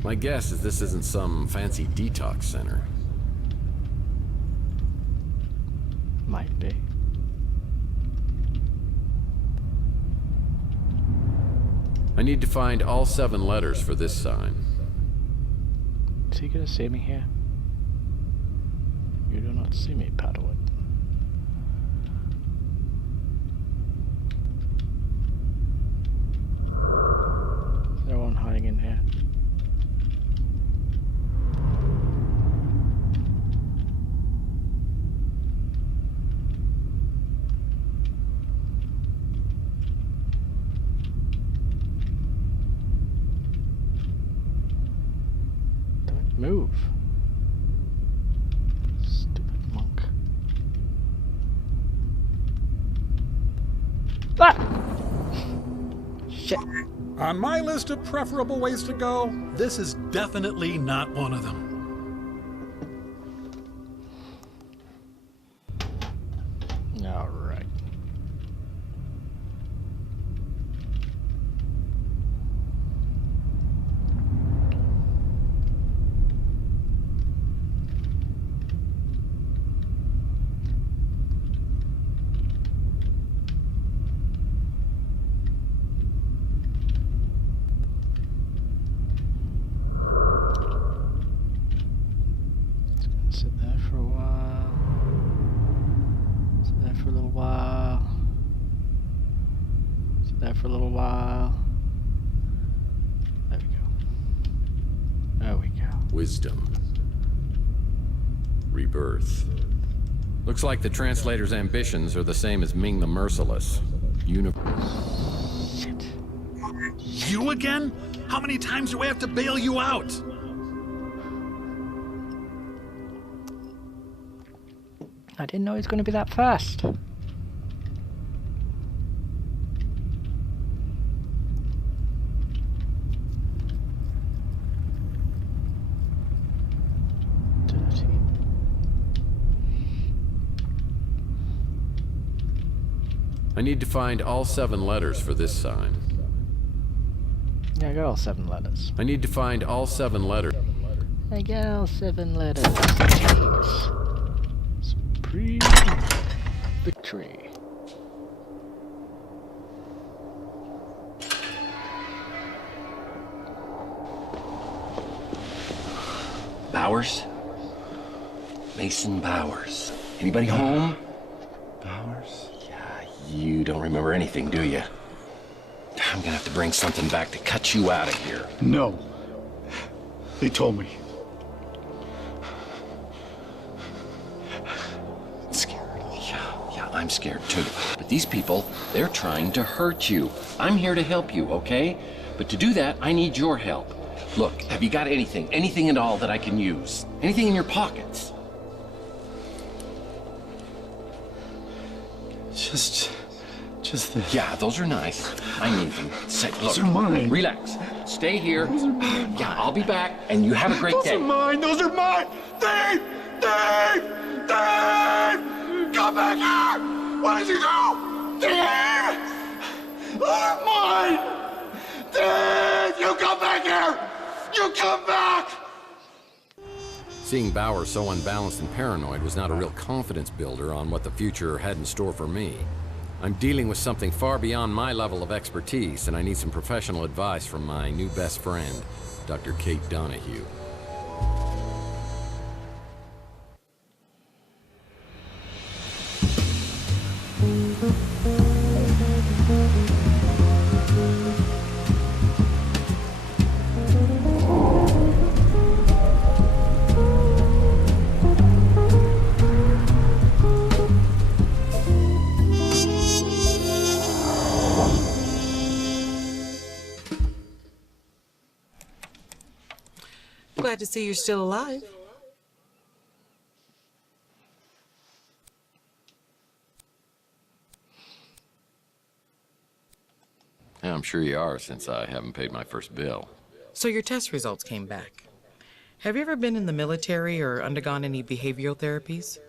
My guess is this isn't some fancy detox center. Might be. I need to find all 7 letters for this sign. Is he gonna see me here? You do not see me, Padawan. Is there one hiding in here? Don't move. Stupid monk. Ah! Shit. On my list of preferable ways to go, this is definitely not one of them. All right. Sit there for a while. Sit there for a little while. Sit there for a little while. There we go. There we go. Wisdom. Rebirth. Looks like the translator's ambitions are the same as Ming the Merciless. Shit. You again? How many times do I have to bail you out? I didn't know it was going to be that fast. I need to find all 7 letters for this sign. Yeah, I got all 7 letters. I need to find all 7 letters. I got all 7 letters. Jeez. Supreme victory. Bowers? Mason Bowers. Anybody home? Bowers? You don't remember anything, do you? I'm gonna have to bring something back to cut you out of here. No. They told me. I'm scared. Yeah, I'm scared too. But these people, they're trying to hurt you. I'm here to help you, okay? But to do that, I need your help. Look, have you got anything? Anything at all that I can use? Anything in your pockets? Just this. Yeah, those are nice. I need them. Say, look, Those are mine. Relax. Stay here. Yeah, I'll be back, and you have a great day. Those are mine! Those are mine! Dave! Dave! Dave! Come back here! What did you do? Dave! Those are mine! Dave! You come back here! You come back! Seeing Bowers so unbalanced and paranoid was not a real confidence builder on what the future had in store for me. I'm dealing with something far beyond my level of expertise, and I need some professional advice from my new best friend, Dr. Kate Donahue. Glad to see you're still alive. Yeah, I'm sure you are, since I haven't paid my first bill. So your test results came back. Have you ever been in the military or undergone any behavioral therapies?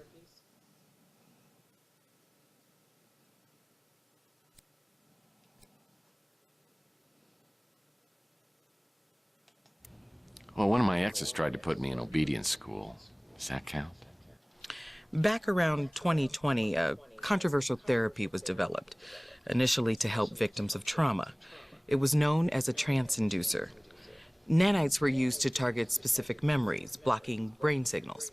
Well, one of my exes tried to put me in obedience school. Does that count? Back around 2020, a controversial therapy was developed, initially to help victims of trauma. It was known as a trance inducer. Nanites were used to target specific memories, blocking brain signals,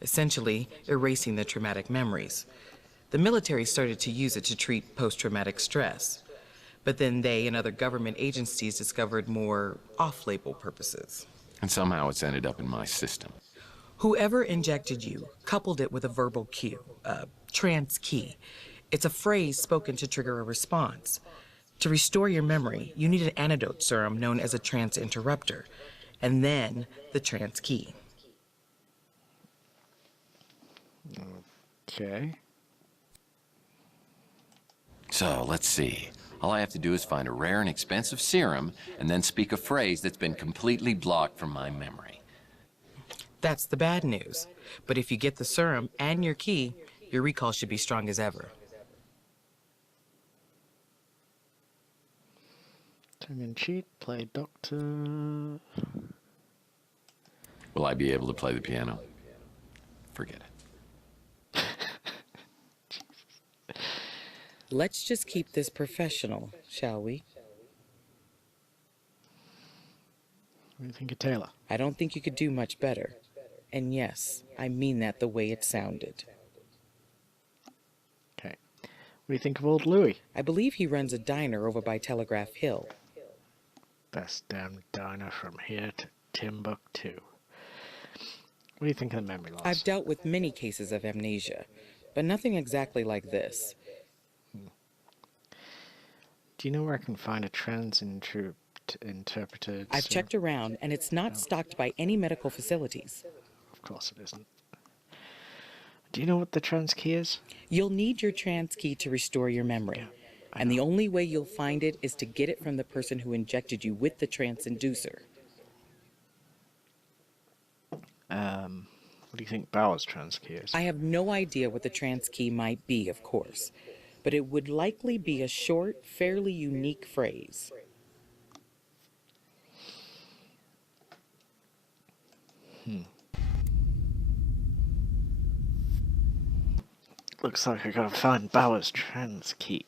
essentially erasing the traumatic memories. The military started to use it to treat post-traumatic stress, but then they and other government agencies discovered more off-label purposes. And somehow it's ended up in my system. Whoever injected you coupled it with a verbal cue, a trance key. It's a phrase spoken to trigger a response. To restore your memory, you need an antidote serum known as a trance interrupter, and then the trance key. Okay. So, let's see. All I have to do is find a rare and expensive serum, and then speak a phrase that's been completely blocked from my memory. That's the bad news. But if you get the serum and your key, your recall should be strong as ever. Tongue-in-cheek, play doctor. Will I be able to play the piano? Forget it. Let's just keep this professional, shall we? What do you think of Taylor? I don't think you could do much better. And yes, I mean that the way it sounded. Okay. What do you think of old Louis? I believe he runs a diner over by Telegraph Hill. Best damn diner from here to Timbuktu. What do you think of the memory loss? I've dealt with many cases of amnesia, but nothing exactly like this. Do you know where I can find a trans interpreted? I've checked around, and it's not stocked by any medical facilities. Of course it isn't. Do you know what the trans key is? You'll need your trans key to restore your memory. And the only way you'll find it is to get it from the person who injected you with the transducer. What do you think Bauer's trans key is? I have no idea what the trans key might be, of course, but it would likely be a short, fairly unique phrase. Looks like I gotta find Bauer's trans key.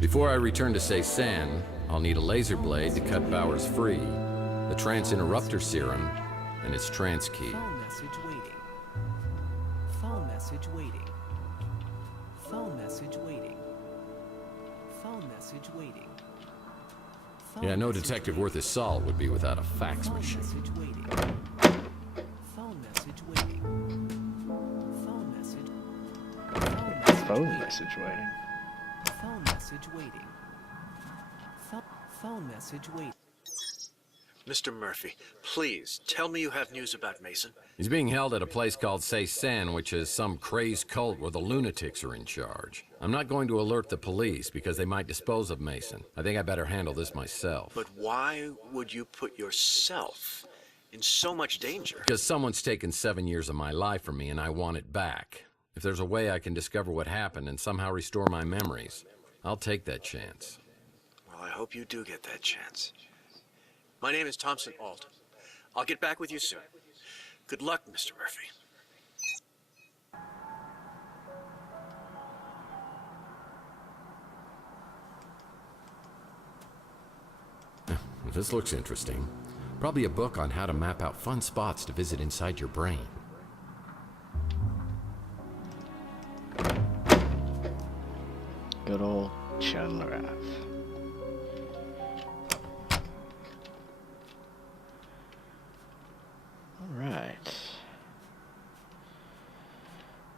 Before I return to Ceysan, I'll need a laser blade to cut Bowers free, the trans-interrupter serum, and its trans key. Phone message waiting. Phone message waiting. Phone message waiting. Phone message waiting. Yeah, no detective worth his salt would be without a fax Phone machine. message waiting. Phone message waiting. Phone message. Phone message waiting. Phone message waiting. Phone message waiting. Mr. Murphy, please, tell me you have news about Mason. He's being held at a place called Ceysan, which is some crazed cult where the lunatics are in charge. I'm not going to alert the police because they might dispose of Mason. I think I better handle this myself. But why would you put yourself in so much danger? Because someone's taken 7 years of my life from me and I want it back. If there's a way I can discover what happened and somehow restore my memories, I'll take that chance. Well, I hope you do get that chance. My name is Thompson Alt. I'll get back with you soon. Good luck, Mr. Murphy. This looks interesting. Probably a book on how to map out fun spots to visit inside your brain. Good old Chandler Ave. Alright.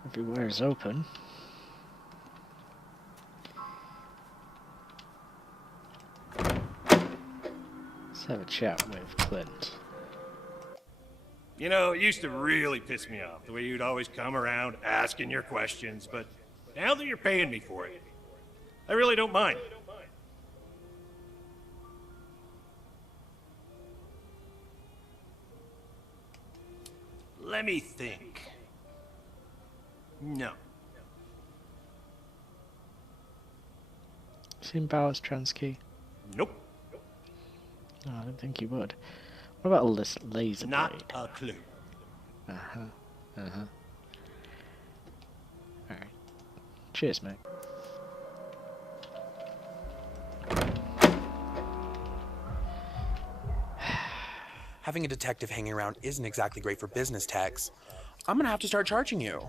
Everywhere is open. Let's have a chat with Clint. You know, it used to really piss me off, the way you'd always come around asking your questions, but now that you're paying me for it, I really don't mind. Let me think. No. Seen Bauer's trans key? Nope. No, I don't think you would. What about a laser Not blade? a clue. Alright. Cheers, mate. Having a detective hanging around isn't exactly great for business tax. I'm gonna have to start charging you.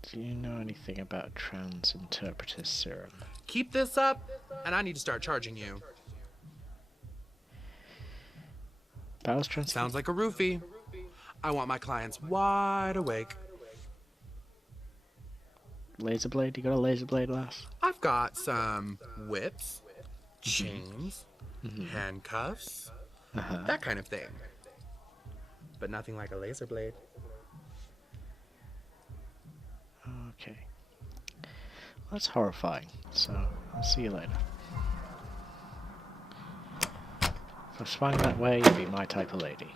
Do you know anything about trans-interpreter serum? Keep this up, and I need to start charging you. Bauer's trans key? Sounds like a roofie. I want my clients wide awake. Laser blade? You got a laser blade, lass? I've got some whips, chains, handcuffs, that kind of thing. But nothing like a laser blade. Okay. That's horrifying, so I'll see you later. If I swung that way, you'd be my type of lady.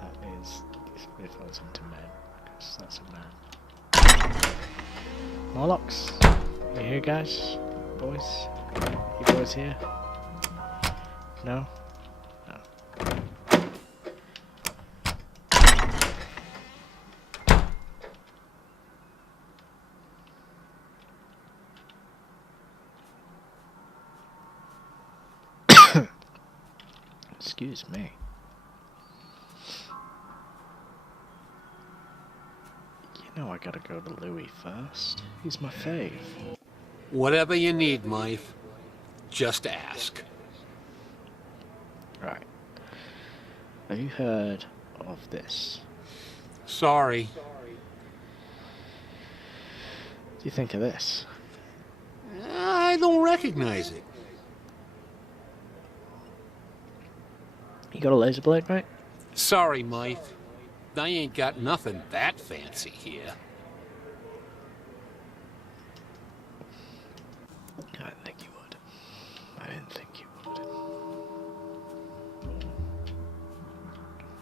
That is if I was into men, because that's a man. Morlocks, you here, guys? Boys? You boys here? No? No. Excuse me. You know I gotta go to Louis first. He's my fave. Whatever you need, Mike. Just ask. Right. Have you heard of this? Sorry. What do you think of this? I don't recognize it. You got a laser blade, right? Sorry, Mike. I ain't got nothing that fancy here. I didn't think you would. I didn't think you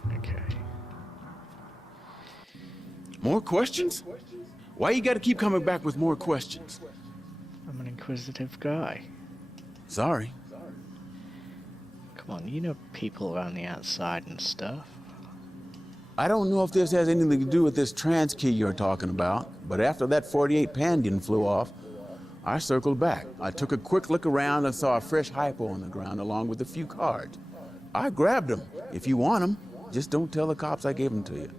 would. Okay. More questions? Why you gotta keep coming back with more questions? I'm an inquisitive guy. Sorry. Come on, you know people around the outside and stuff. I don't know if this has anything to do with this trans key you're talking about, but after that 48 Pandion flew off, I circled back. I took a quick look around and saw a fresh hypo on the ground along with a few cards. I grabbed them. If you want them, just don't tell the cops I gave them to you.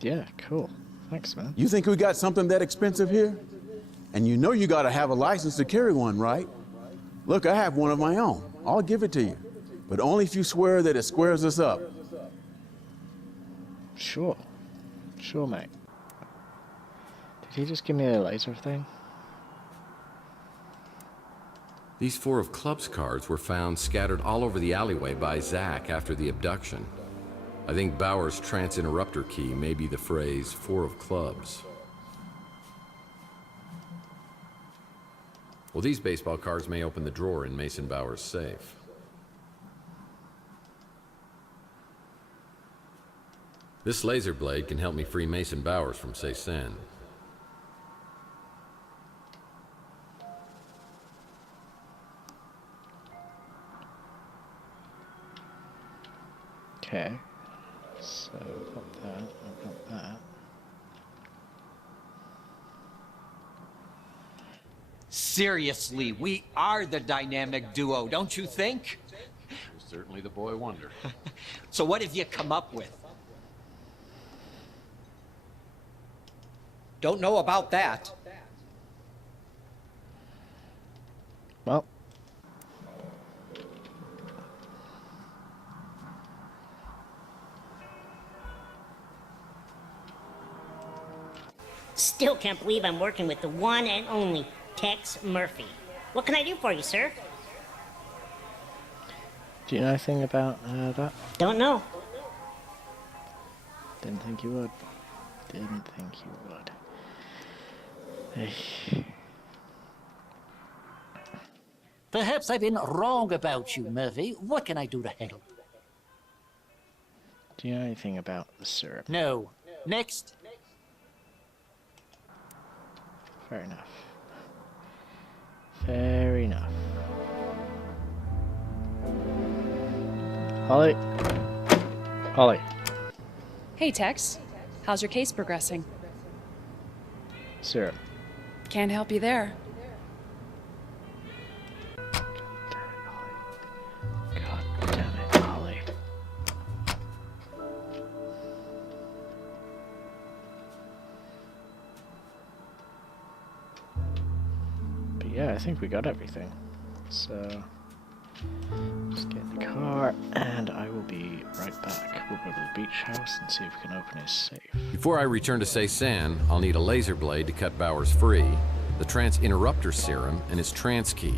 Yeah, cool. Thanks, man. You think we got something that expensive here? And you know you gotta have a license to carry one, right? Look, I have one of my own. I'll give it to you. But only if you swear that it squares us up. Sure. Sure, mate. Did he just give me a laser thing? These 4 of clubs cards were found scattered all over the alleyway by Zach after the abduction. I think Bauer's trance interrupter key may be the phrase 4 of clubs. Well, these baseball cards may open the drawer in Mason Bauer's safe. This laser blade can help me free Mason Bowers from Ceysan. Okay. So, I've got that, I've got that. Seriously, we are the dynamic duo, don't you think? Certainly the boy wonder. So what have you come up with? Don't know about that. Well. Still can't believe I'm working with the one and only Tex Murphy. What can I do for you, sir? Do you know anything about that? Don't know. Didn't think you would. Didn't think you would. Perhaps I've been wrong about you, Murphy. What can I do to help? Do you know anything about the syrup? No. Next. Fair enough. Fair enough. Holly? Holly. Hey, Tex. How's your case progressing? Syrup. Can't help you there. God damn it, Holly. But yeah, I think we got everything. So, just get in the car, and I will be right back. We'll go to the beach house and see if we can open his safe. Before I return to Ceysan, I'll need a laser blade to cut Bowers free, the trance interrupter serum, and his trance key.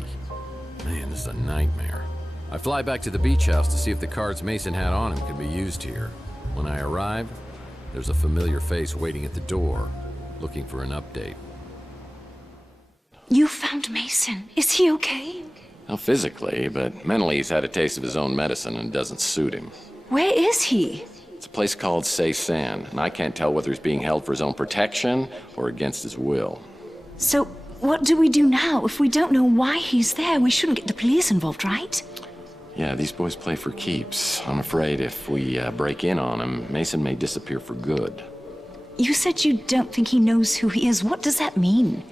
Man, this is a nightmare. I fly back to the beach house to see if the cards Mason had on him can be used here. When I arrive, there's a familiar face waiting at the door, looking for an update. You found Mason. Is he okay? Well, physically, but mentally he's had a taste of his own medicine and it doesn't suit him. Where is he? It's a place called Ceysan, and I can't tell whether he's being held for his own protection or against his will. So, what do we do now? If we don't know why he's there, we shouldn't get the police involved, right? Yeah, these boys play for keeps. I'm afraid if we break in on him, Mason may disappear for good. You said you don't think he knows who he is. What does that mean?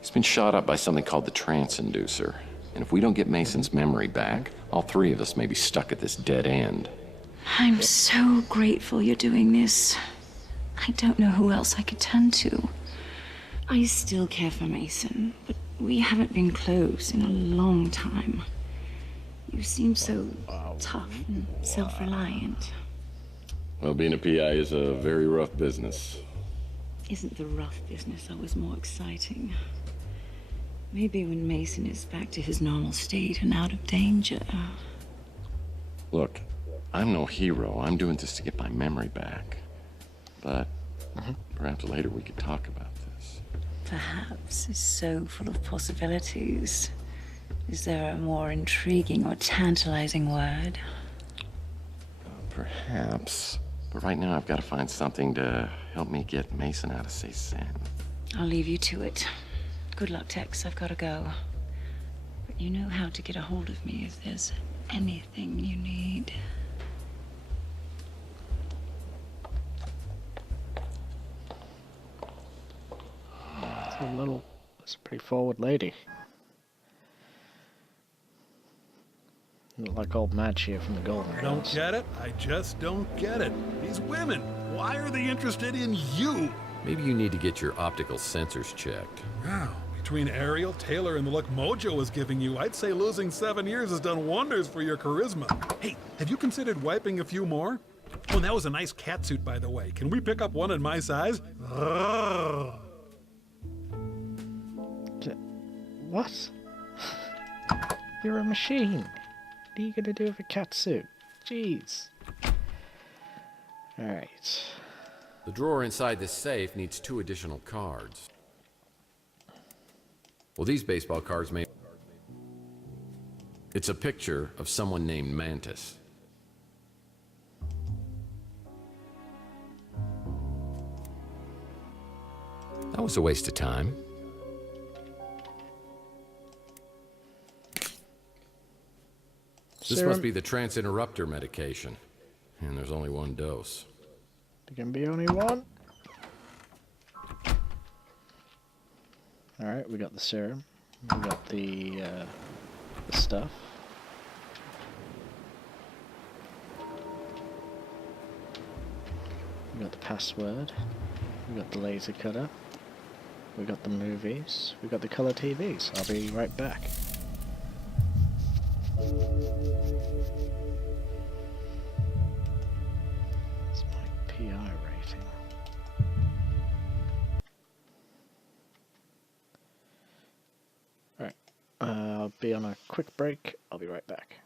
He's been shot up by something called the trance inducer. And if we don't get Mason's memory back, all 3 of us may be stuck at this dead end. I'm so grateful you're doing this. I don't know who else I could turn to. I still care for Mason, but we haven't been close in a long time. You seem so tough and self-reliant. Well, being a PI is a very rough business. Isn't the rough business always more exciting? Maybe when Mason is back to his normal state and out of danger. Look, I'm no hero. I'm doing this to get my memory back. But perhaps later we could talk about this. Perhaps is so full of possibilities. Is there a more intriguing or tantalizing word? Perhaps. But right now I've got to find something to help me get Mason out of Ceyzanne. I'll leave you to it. Good luck, Tex. I've got to go. But you know how to get a hold of me if there's anything you need. It's a pretty forward lady. Look like old Madge here from the Golden Girls. Don't get it? I just don't get it. These women, why are they interested in you? Maybe you need to get your optical sensors checked. Wow. Between Ariel, Taylor, and the look Mojo is giving you, I'd say losing 7 years has done wonders for your charisma. Hey, have you considered wiping a few more? Oh, and that was a nice catsuit, by the way. Can we pick up one in my size? What? You're a machine. What are you gonna do with a catsuit? Jeez. Alright. The drawer inside this safe needs 2 additional cards. Well, these baseball cards may... It's a picture of someone named Mantis. That was a waste of time. This must be the trance interrupter medication. And there's only 1 dose. There can be only one. Alright, we got the serum. We got the stuff. We got the password. We got the laser cutter. We got the movies. We got the color TVs. I'll be right back. It's my PI rating. Alright, I'll be on a quick break. I'll be right back.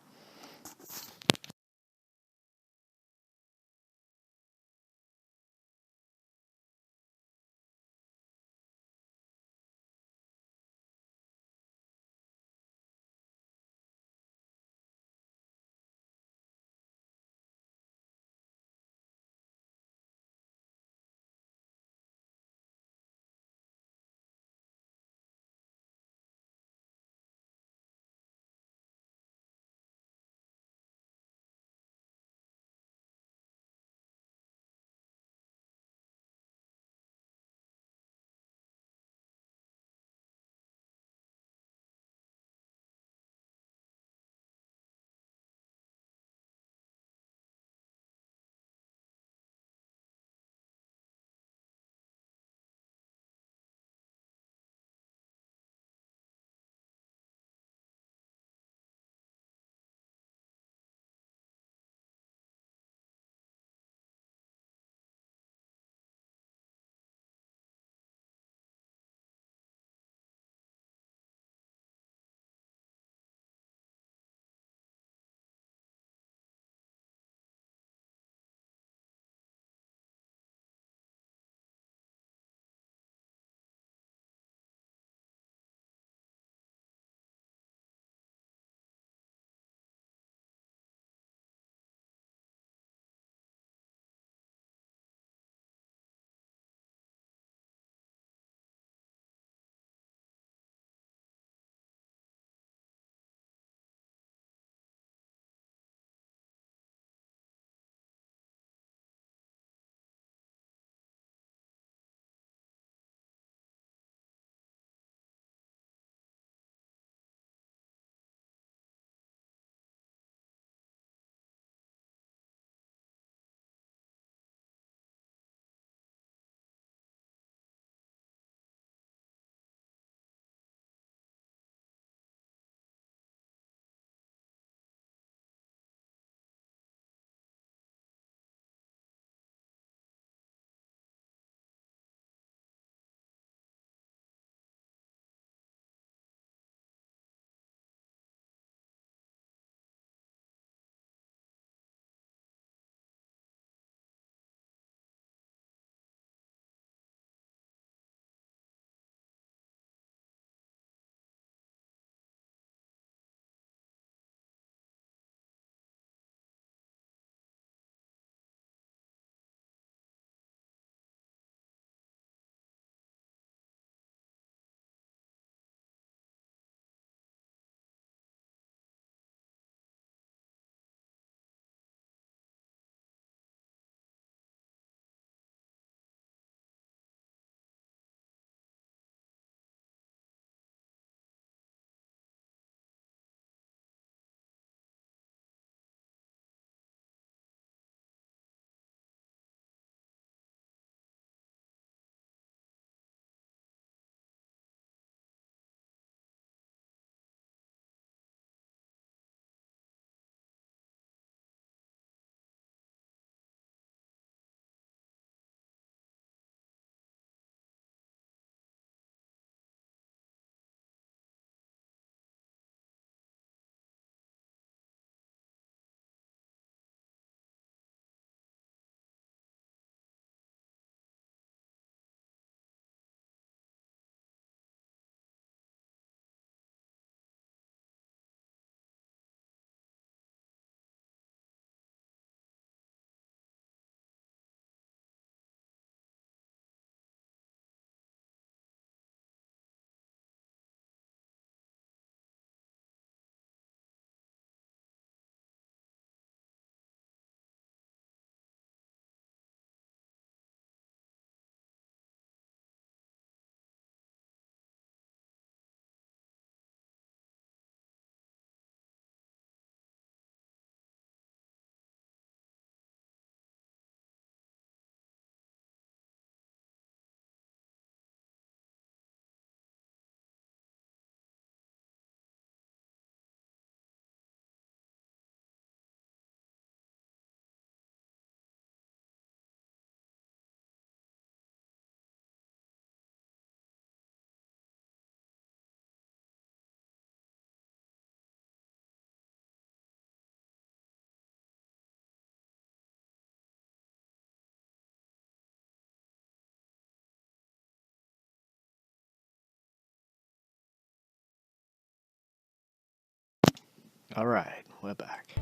Alright, we're back.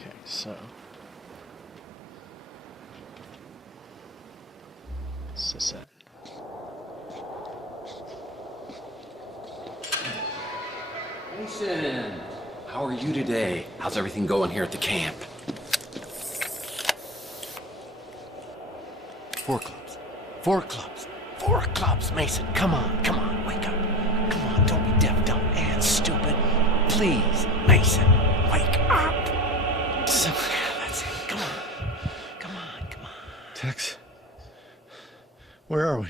Okay, so... Césaine. Mason, how are you today? How's everything going here at the camp? 4 clubs. 4 clubs. 4 clubs, Mason. Come on, wake up. Come on, don't be deaf, dumb, and stupid. Please, Mason, wake up. That's it. Come on. Tex, where are we?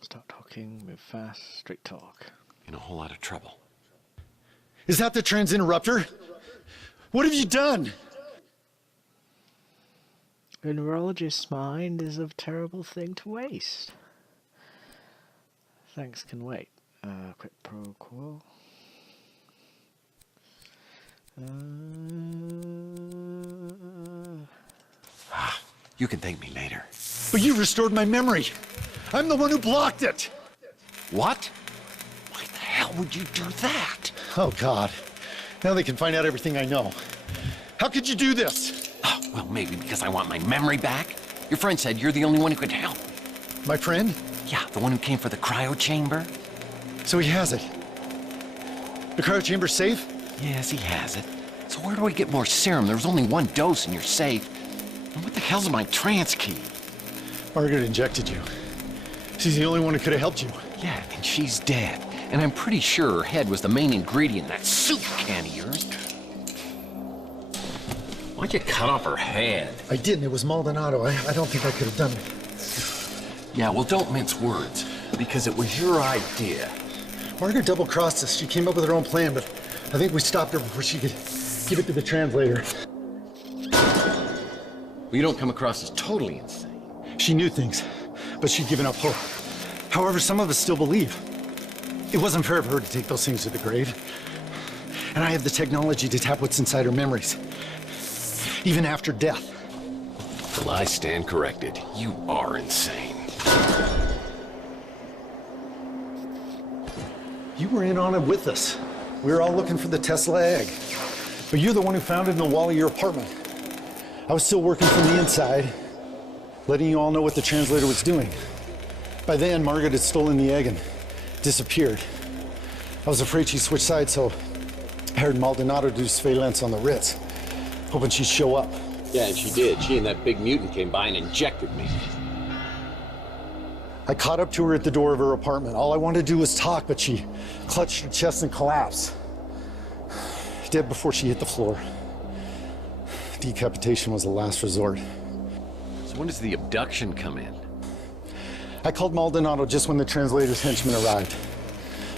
Stop talking, move fast, straight talk. In a whole lot of trouble. Is that the transinterrupter? What have you done? A neurologist's mind is a terrible thing to waste. Thanks can wait. Quid pro quo. You can thank me later. But you restored my memory. I'm the one who blocked it. What? Why the hell would you do that? Oh, God. Now they can find out everything I know. How could you do this? Oh, well, maybe because I want my memory back. Your friend said you're the only one who could help. My friend? Yeah, the one who came for the cryo chamber. So he has it. The cryo chamber's safe? Yes, he has it. So where do I get more serum? There was only 1 dose in your safe. And what the hell's my trance key? Margaret injected you. She's the only one who could have helped you. Yeah, and she's dead. And I'm pretty sure her head was the main ingredient in that soup can of yours. Why'd you cut off her head? I didn't. It was Maldonado. I don't think I could have done it. Yeah, well, don't mince words, because it was your idea. Margaret double-crossed us. She came up with her own plan, but I think we stopped her before she could give it to the translator. Well, you don't come across as totally insane. She knew things, but she'd given up hope. However, some of us still believe. It wasn't fair for her to take those things to the grave. And I have the technology to tap what's inside her memories, even after death. Well, I stand corrected. You are insane. You were in on it with us. We were all looking for the Tesla egg. But you're the one who found it in the wall of your apartment. I was still working from the inside, letting you all know what the translator was doing. By then, Margaret had stolen the egg and disappeared. I was afraid she'd switch sides, so I hired Maldonado to do surveillance on the Ritz, hoping she'd show up. Yeah, and she did. She and that big mutant came by and injected me. I caught up to her at the door of her apartment. All I wanted to do was talk, but she clutched her chest and collapsed. Dead before she hit the floor. Decapitation was the last resort. So when does the abduction come in? I called Maldonado just when the translator's henchmen arrived.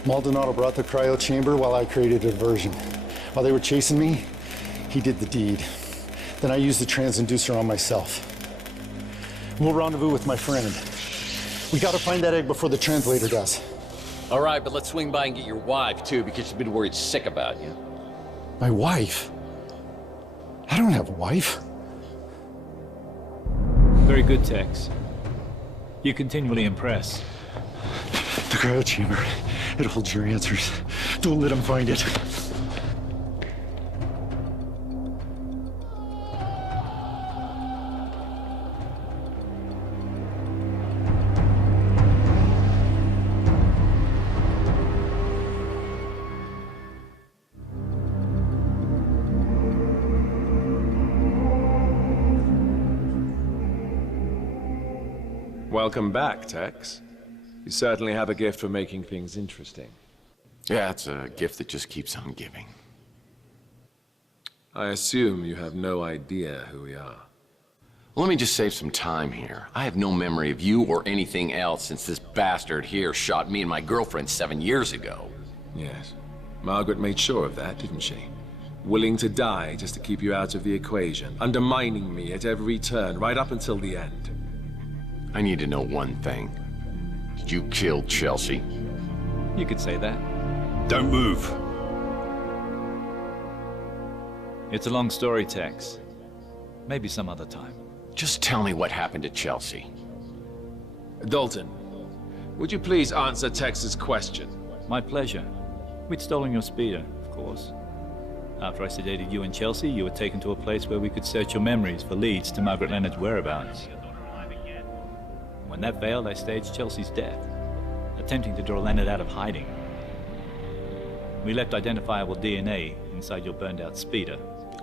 Maldonado brought the cryo chamber while I created a diversion. While they were chasing me, he did the deed. Then I used the transinducer on myself. We'll rendezvous with my friend. We gotta find that egg before the translator does. All right, but let's swing by and get your wife, too, because she's been worried sick about you. My wife? I don't have a wife. Very good, Tex. You continually impress. The cryo chamber. It holds your answers. Don't let him find it. Welcome back, Tex. You certainly have a gift for making things interesting. Yeah, it's a gift that just keeps on giving. I assume you have no idea who we are. Well, let me just save some time here. I have no memory of you or anything else since this bastard here shot me and my girlfriend 7 years ago. Yes. Margaret made sure of that, didn't she? Willing to die just to keep you out of the equation, undermining me at every turn, right up until the end. I need to know one thing. Did you kill Chelsea? You could say that. Don't move. It's a long story, Tex. Maybe some other time. Just tell me what happened to Chelsea. Dalton, Would you please answer Tex's question? My pleasure. We'd stolen your speeder, of course. After I sedated you and Chelsea, you were taken to a place where we could search your memories for leads to Margaret Leonard's whereabouts. When that failed, I staged Chelsea's death, attempting to draw Leonard out of hiding. We left identifiable DNA inside your burned-out speeder.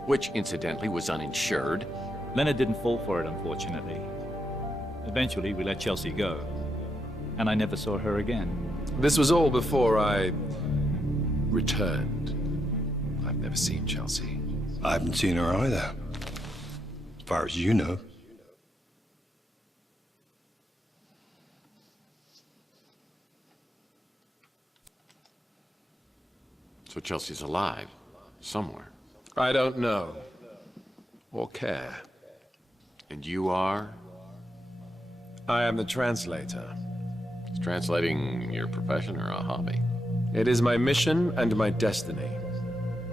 Which, incidentally, was uninsured. Leonard didn't fall for it, unfortunately. Eventually, we let Chelsea go, and I never saw her again. This was all before I returned. I've never seen Chelsea. I haven't seen her either, as far as you know. So Chelsea's alive, somewhere. I don't know, or care. And you are? I am the translator. Is translating your profession or a hobby? It is my mission and my destiny.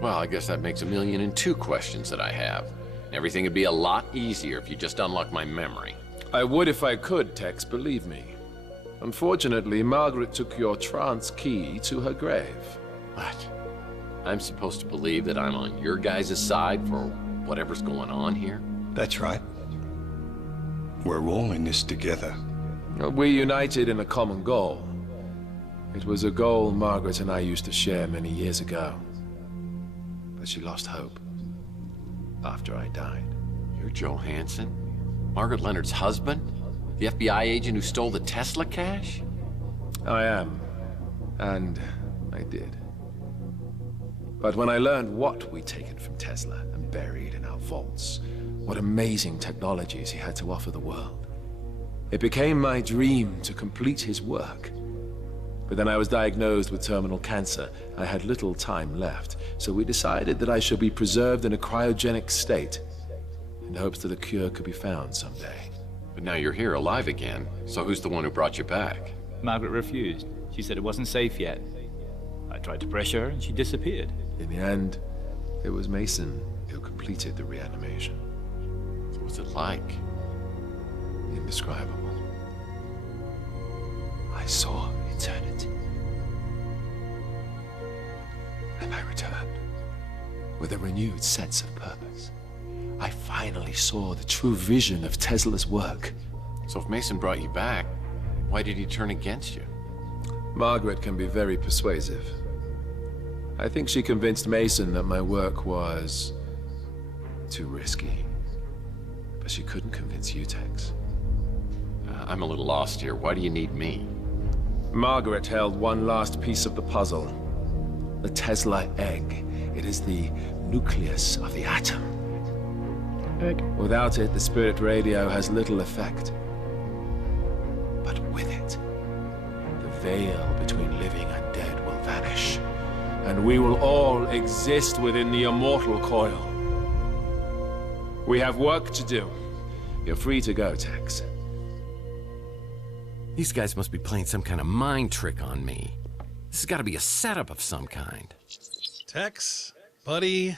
Well, I guess that makes 1,000,002 questions that I have. Everything would be a lot easier if you just unlocked my memory. I would if I could, Tex, believe me. Unfortunately, Margaret took your trance key to her grave. What? I'm supposed to believe that I'm on your guys' side for whatever's going on here? That's right. We're all in this together. We united in a common goal. It was a goal Margaret and I used to share many years ago. But she lost hope after I died. You're Joe Hansen? Margaret Leonard's husband? The FBI agent who stole the Tesla cash? I am. And I did. But when I learned what we'd taken from Tesla and buried in our vaults, what amazing technologies he had to offer the world, it became my dream to complete his work. But then I was diagnosed with terminal cancer. I had little time left, so we decided that I should be preserved in a cryogenic state, in hopes that a cure could be found someday. But now you're here, alive again, so who's the one who brought you back? Margaret refused. She said it wasn't safe yet. I tried to pressure her, and she disappeared. In the end, it was Mason who completed the reanimation. So what's it like? Indescribable. I saw eternity. And I returned with a renewed sense of purpose. I finally saw the true vision of Tesla's work. So if Mason brought you back, why did he turn against you? Margaret can be very persuasive. I think she convinced Mason that my work was too risky. But she couldn't convince you, Tex. I'm a little lost here. Why do you need me? Margaret held one last piece of the puzzle. The Tesla egg. It is the nucleus of the atom. Egg. Without it, the spirit radio has little effect. But with it, the veil between living and dead will vanish. And we will all exist within the immortal coil. We have work to do. You're free to go, Tex. These guys must be playing some kind of mind trick on me. This has got to be a setup of some kind. Tex, buddy,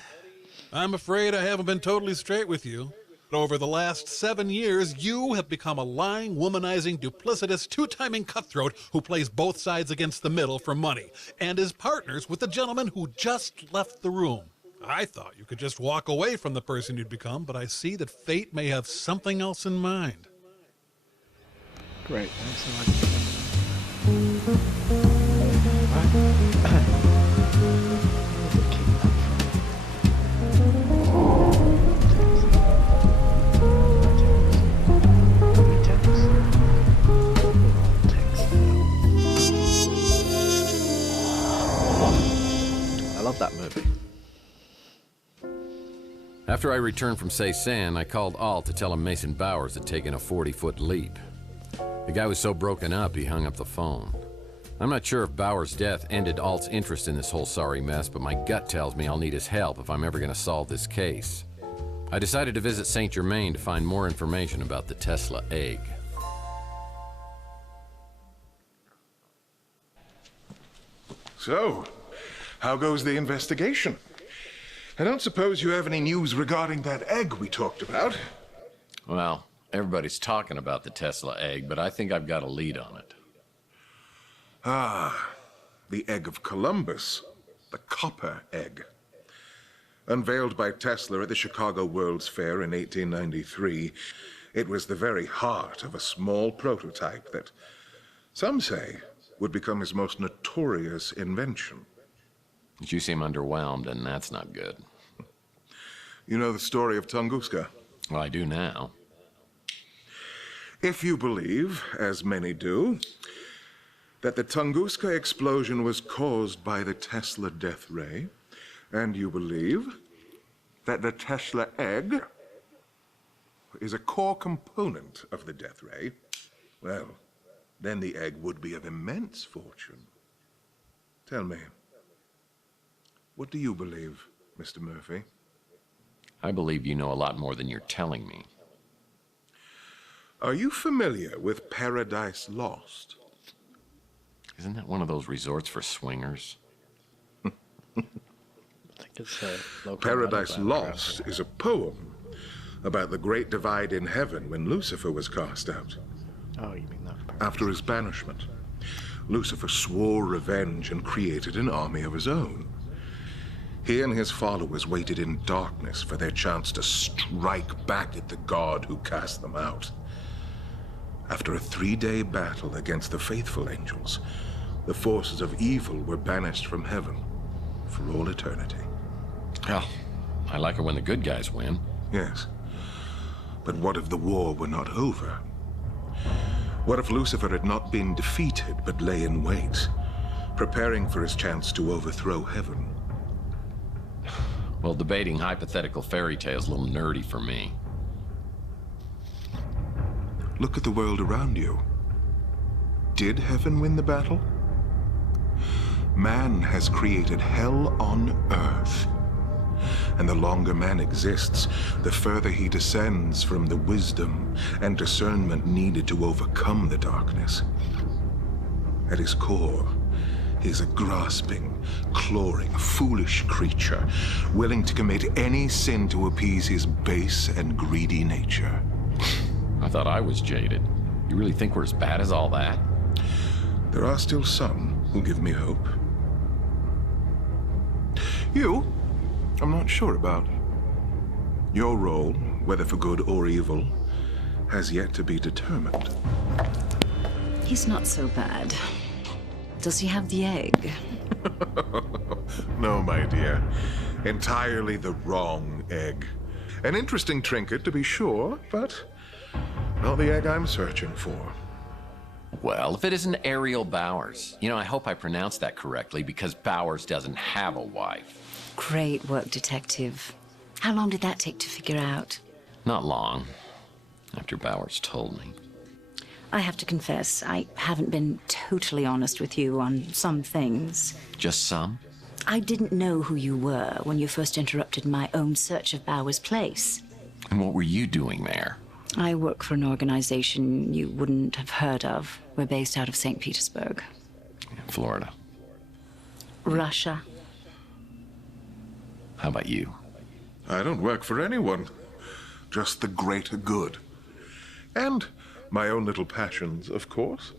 I'm afraid I haven't been totally straight with you. Over the last 7 years, you have become a lying, womanizing, duplicitous, two-timing cutthroat who plays both sides against the middle for money, and is partners with the gentleman who just left the room. I thought you could just walk away from the person you'd become, but I see that fate may have something else in mind. Great, thanks so much. I love that movie. After I returned from Ceysan, I called Alt to tell him Mason Bowers had taken a 40-foot leap. The guy was so broken up, he hung up the phone. I'm not sure if Bowers' death ended Alt's interest in this whole sorry mess, but my gut tells me I'll need his help if I'm ever going to solve this case. I decided to visit Saint Germain to find more information about the Tesla egg. So, how goes the investigation? I don't suppose you have any news regarding that egg we talked about? Well, everybody's talking about the Tesla egg, but I think I've got a lead on it. Ah, the Egg of Columbus. The copper egg. Unveiled by Tesla at the Chicago World's Fair in 1893, it was the very heart of a small prototype that, some say, would become his most notorious invention. But you seem underwhelmed, and that's not good. You know the story of Tunguska? Well, I do now. If you believe, as many do, that the Tunguska explosion was caused by the Tesla death ray, and you believe that the Tesla egg is a core component of the death ray, well, then the egg would be of immense fortune. Tell me, what do you believe, Mr. Murphy? I believe you know a lot more than you're telling me. Are you familiar with Paradise Lost? Isn't that one of those resorts for swingers? I think it's Paradise Lost is a poem about the great divide in heaven when Lucifer was cast out. Oh, you mean that? After his banishment, Lucifer swore revenge and created an army of his own. He and his followers waited in darkness for their chance to strike back at the god who cast them out. After a 3-day battle against the faithful angels, the forces of evil were banished from heaven for all eternity. Oh, I like it when the good guys win. Yes. But what if the war were not over? What if Lucifer had not been defeated but lay in wait, preparing for his chance to overthrow heaven? Well, debating hypothetical fairy tales is a little nerdy for me. Look at the world around you. Did heaven win the battle? Man has created hell on earth. And the longer man exists, the further he descends from the wisdom and discernment needed to overcome the darkness. At his core, he is a grasping, clawing, foolish creature, willing to commit any sin to appease his base and greedy nature. I thought I was jaded. You really think we're as bad as all that? There are still some who give me hope. You, I'm not sure about. Your role, whether for good or evil, has yet to be determined. He's not so bad. Does he have the egg? No, my dear. Entirely the wrong egg. An interesting trinket, to be sure, but not the egg I'm searching for. Well, if it isn't Ariel Bowers. You know, I hope I pronounced that correctly, because Bowers doesn't have a wife. Great work, Detective. How long did that take to figure out? Not long, after Bowers told me. I have to confess, I haven't been totally honest with you on some things. Just some? I didn't know who you were when you first interrupted my own search of Bowers' place. And what were you doing there? I work for an organization you wouldn't have heard of. We're based out of St. Petersburg. In Florida. Russia. How about you? I don't work for anyone. Just the greater good. And my own little passions, of course.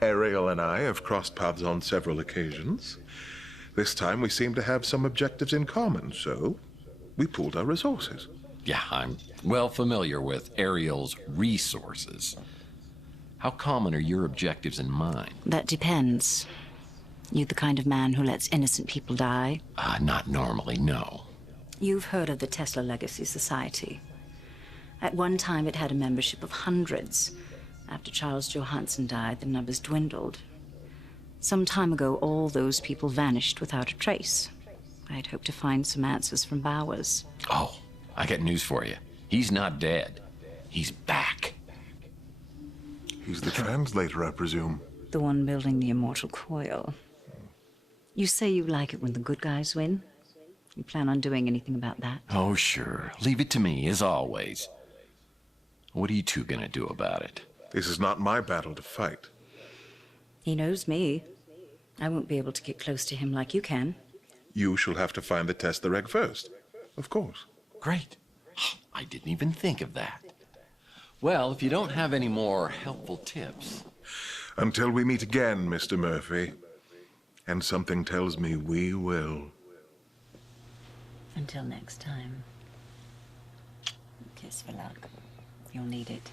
Ariel and I have crossed paths on several occasions. This time we seem to have some objectives in common, so we pooled our resources. Yeah, I'm well familiar with Ariel's resources. How common are your objectives and mine? That depends. You the kind of man who lets innocent people die? Not normally, no. You've heard of the Tesla Legacy Society. At one time, it had a membership of hundreds. After Charles Johansson died, the numbers dwindled. Some time ago, all those people vanished without a trace. I'd hoped to find some answers from Bowers. Oh, I got news for you. He's not dead. He's back. He's the translator, I presume. The one building the immortal coil. You say you like it when the good guys win? You plan on doing anything about that? Oh, sure. Leave it to me, as always. What are you two gonna do about it? This is not my battle to fight. He knows me. I won't be able to get close to him like you can. You shall have to find the Tesla egg first. Of course. Great. I didn't even think of that. Well, if you don't have any more helpful tips... Until we meet again, Mr. Murphy. And something tells me we will. Until next time. Kiss for luck. You'll need it.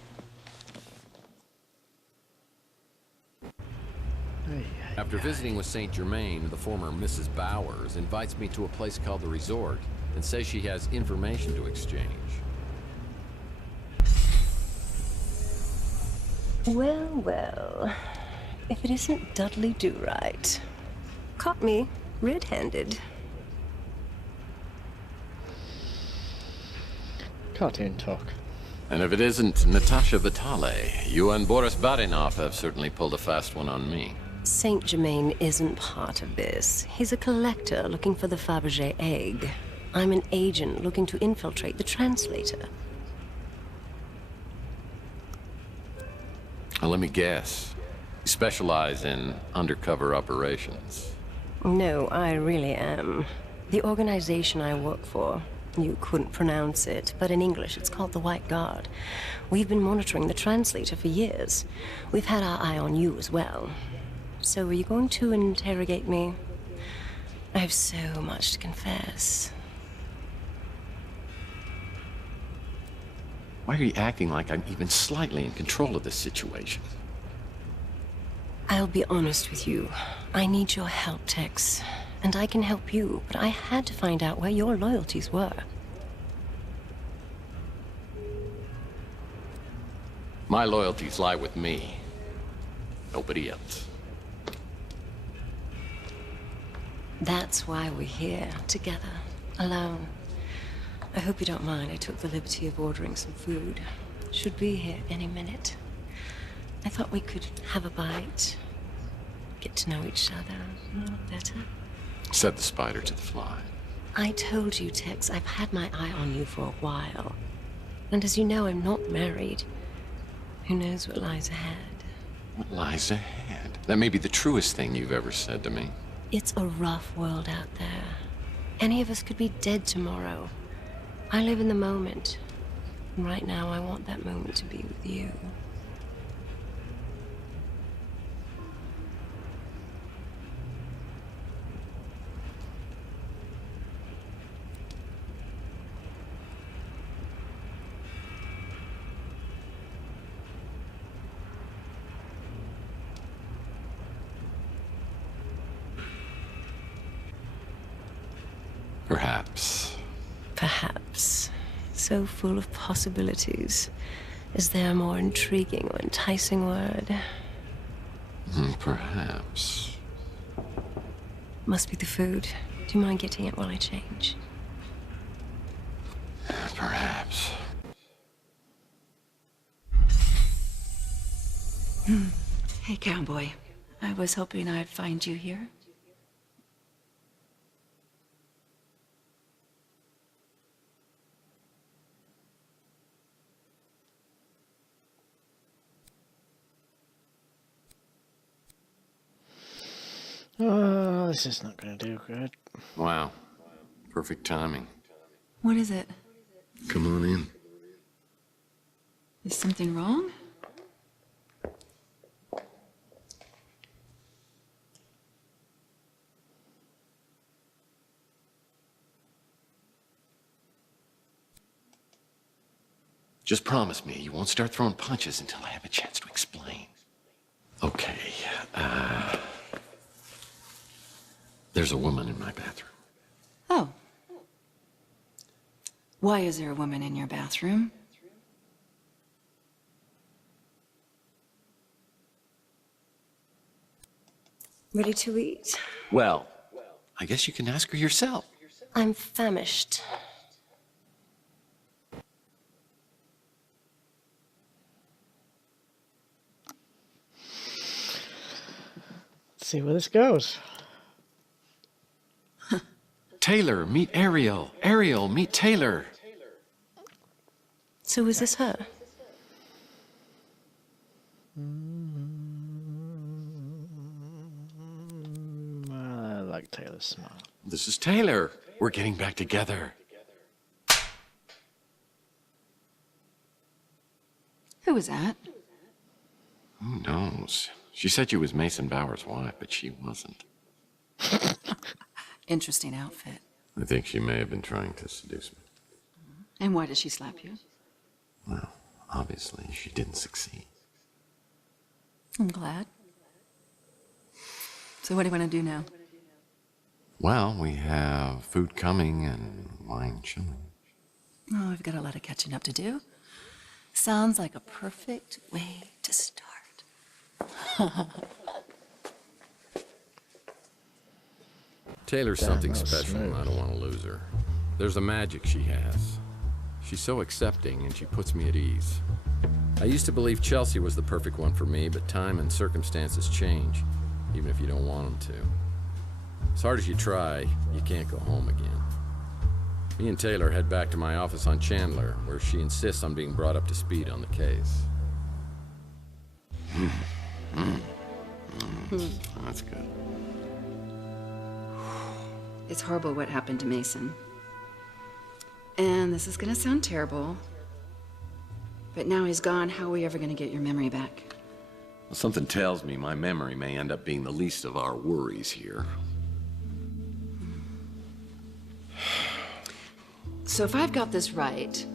After visiting with Saint Germain, the former Mrs. Bowers invites me to a place called the Resort and says she has information to exchange. Well, well. If it isn't Dudley Do-Right. Caught me red-handed. Cartoon talk. And if it isn't Natasha Vitale, you and Boris Barinov have certainly pulled a fast one on me. Saint Germain isn't part of this. He's a collector looking for the Fabergé egg. I'm an agent looking to infiltrate the translator. Well, let me guess. You specialize in undercover operations. No, I really am. The organization I work for, you couldn't pronounce it, but in English it's called the White Guard. We've been monitoring the translator for years. We've had our eye on you as well. So are you going to interrogate me? I have so much to confess. Why are you acting like I'm even slightly in control of this situation? I'll be honest with you. I need your help, Tex. And I can help you, but I had to find out where your loyalties were. My loyalties lie with me. Nobody else. That's why we're here, together, alone. I hope you don't mind. I took the liberty of ordering some food. Should be here any minute. I thought we could have a bite, get to know each other a little better. Set the spider to the fly. I told you, Tex, I've had my eye on you for a while. And as you know, I'm not married. Who knows what lies ahead? What lies ahead? That may be the truest thing you've ever said to me. It's a rough world out there. Any of us could be dead tomorrow. I live in the moment. And right now, I want that moment to be with you. Perhaps. Perhaps. So full of possibilities. Is there a more intriguing or enticing word? Perhaps. Must be the food. Do you mind getting it while I change? Perhaps. Hey, cowboy. I was hoping I'd find you here. Oh, this is not going to do good. Wow. Perfect timing. What is it? Come on in. Is something wrong? Just promise me you won't start throwing punches until I have a chance to explain. Okay, there's a woman in my bathroom. Oh. Why is there a woman in your bathroom? Ready to eat? Well, I guess you can ask her yourself. I'm famished. Let's see where this goes. Taylor, meet Ariel. Ariel, meet Taylor. So is this her? I like Taylor's smile. This is Taylor. We're getting back together. Who was that? Who knows? She said you was Mason Bauer's wife, but she wasn't. Interesting outfit. I think she may have been trying to seduce me. And why did she slap you? Well, obviously, she didn't succeed. I'm glad. So what do you want to do now? Well, we have food coming and wine chilling. Oh, I've got a lot of catching up to do. Sounds like a perfect way to start. Taylor's something special, and I don't want to lose her. There's a magic she has. She's so accepting, and she puts me at ease. I used to believe Chelsea was the perfect one for me, but time and circumstances change, even if you don't want them to. As hard as you try, you can't go home again. Me and Taylor head back to my office on Chandler, where she insists on being brought up to speed on the case. That's good. It's horrible what happened to Mason. And this is gonna sound terrible, but now he's gone, how are we ever gonna get your memory back? Well, something tells me my memory may end up being the least of our worries here. So if I've got this right,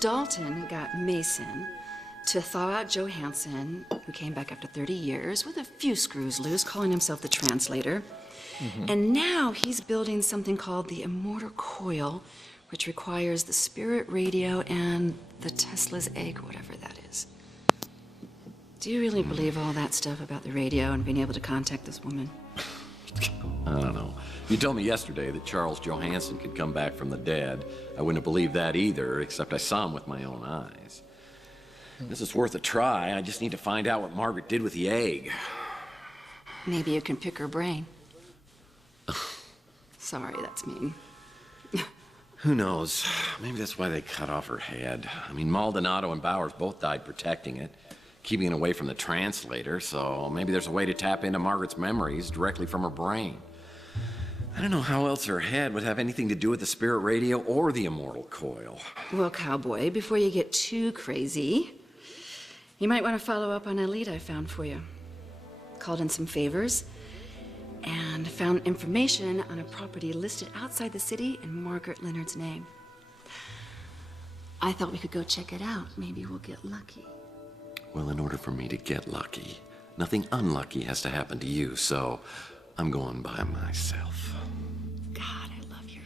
Dalton got Mason to thaw out Joe Hansen, who came back after 30 years with a few screws loose, calling himself the translator. And now he's building something called the Immortal Coil, which requires the spirit radio and the Tesla's egg, whatever that is. Do you really believe all that stuff about the radio and being able to contact this woman? I don't know. You told me yesterday that Charles Johansson could come back from the dead. I wouldn't have believed that either, except I saw him with my own eyes. This is worth a try. I just need to find out what Margaret did with the egg. Maybe you can pick her brain. Sorry, that's mean. Who knows? Maybe that's why they cut off her head. I mean, Maldonado and Bowers both died protecting it, keeping it away from the translator, so maybe there's a way to tap into Margaret's memories directly from her brain. I don't know how else her head would have anything to do with the spirit radio or the Immortal Coil. Well, cowboy, before you get too crazy, you might want to follow up on a lead I found for you. Called in some favors and found information on a property listed outside the city in Margaret Leonard's name. I thought we could go check it out. Maybe we'll get lucky. Well, in order for me to get lucky, nothing unlucky has to happen to you, so I'm going by myself. God, I love your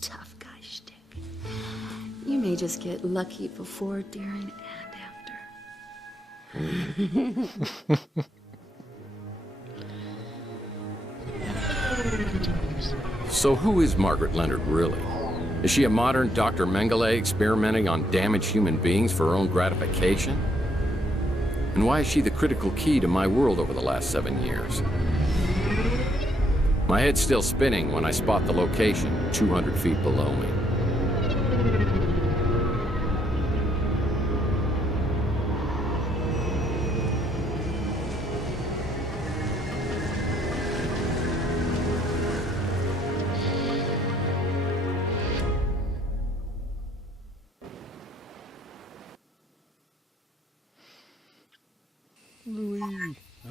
tough guy shtick. You may just get lucky before, during, and after. So who is Margaret Leonard, really? Is she a modern Dr. Mengele experimenting on damaged human beings for her own gratification? And why is she the critical key to my world over the last 7 years? My head's still spinning when I spot the location 200 feet below me.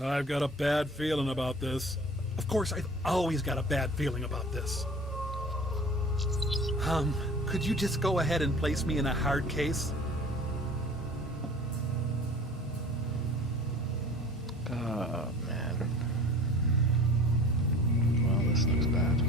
I've got a bad feeling about this. Of course, I've always got a bad feeling about this. Could you just go ahead and place me in a hard case? Oh, man. Well, this looks bad.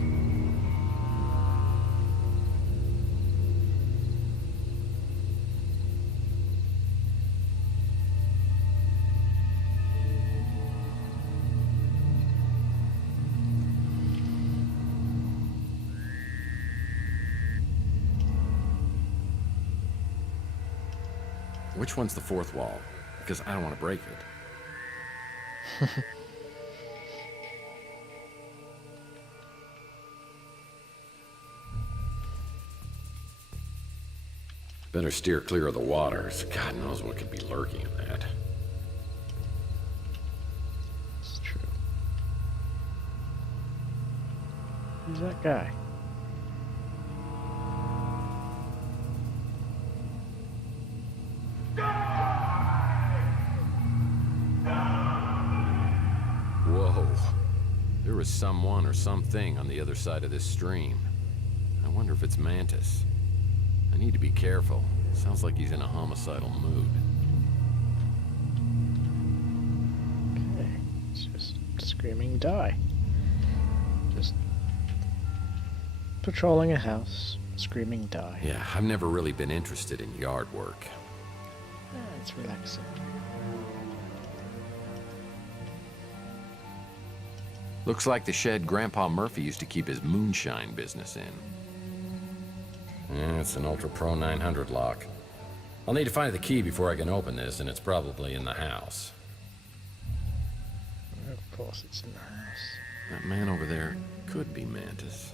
Which one's the fourth wall? Because I don't want to break it. Better steer clear of the waters. God knows what could be lurking in that. It's true. Who's that guy? is someone or something on the other side of this stream. I wonder if it's Mantis. I need to be careful. Sounds like he's in a homicidal mood. Okay, it's just screaming die. Just patrolling a house, screaming die. Yeah, I've never really been interested in yard work. It's relaxing. Looks like the shed Grandpa Murphy used to keep his moonshine business in. Yeah, it's an Ultra Pro 900 lock. I'll need to find the key before I can open this, and it's probably in the house. Of course it's in the house. That man over there could be Mantis.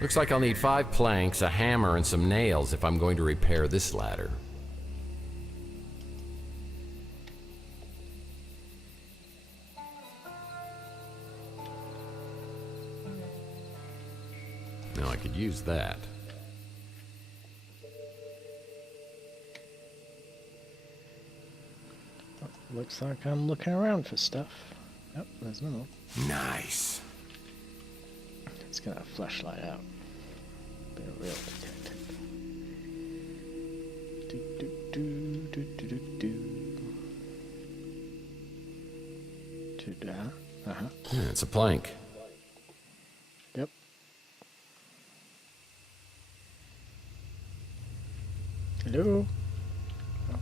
Looks like I'll need 5 planks, a hammer, and some nails if I'm going to repair this ladder. Now I could use that. Looks like I'm looking around for stuff. Yep, there's no more. Nice. Let's get that flashlight out. Be a real detective. Yeah, it's a plank. Yep. Hello? Oh.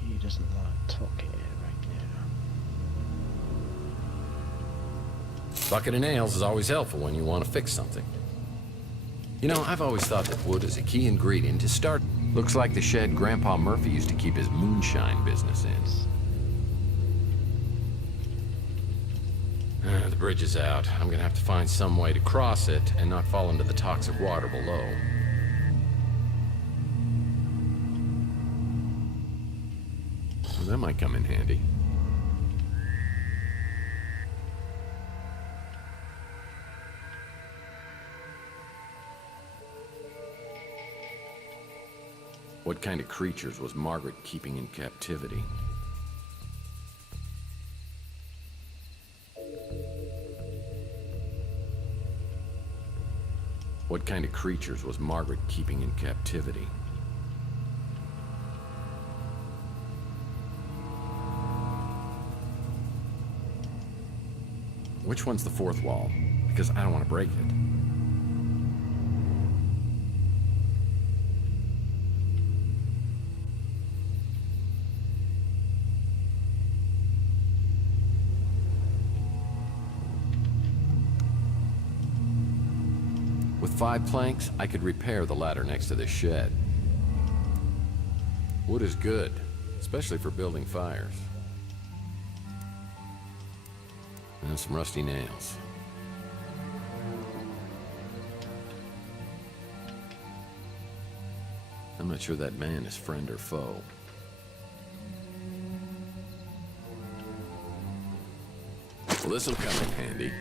He doesn't want to talk here right now. Bucket of nails is always helpful when you want to fix something. You know, I've always thought that wood is a key ingredient to start. Looks like the shed Grandpa Murphy used to keep his moonshine business in. The bridge is out. I'm gonna have to find some way to cross it and not fall into the toxic water below. Well, that might come in handy. What kind of creatures was Margaret keeping in captivity? What kind of creatures was Margaret keeping in captivity? Which one's the fourth wall? Because I don't want to break it. With 5 planks, I could repair the ladder next to this shed. Wood is good, especially for building fires. And some rusty nails. I'm not sure that man is friend or foe. Well, this'll come in handy.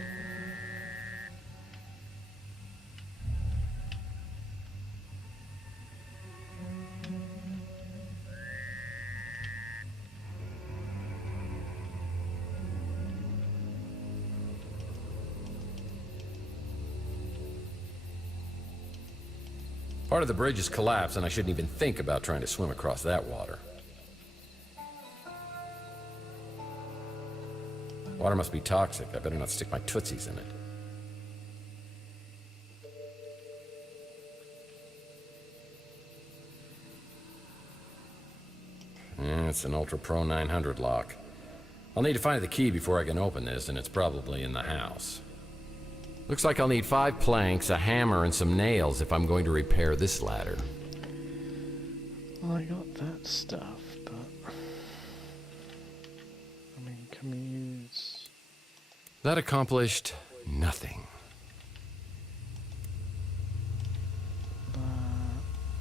Part of the bridge has collapsed, and I shouldn't even think about trying to swim across that water. Water must be toxic. I better not stick my tootsies in it. Yeah, it's an Ultra Pro 900 lock. I'll need to find the key before I can open this, and it's probably in the house. Looks like I'll need 5 planks, a hammer, and some nails if I'm going to repair this ladder. Well, I got that stuff, but... I mean, can we use... That accomplished nothing.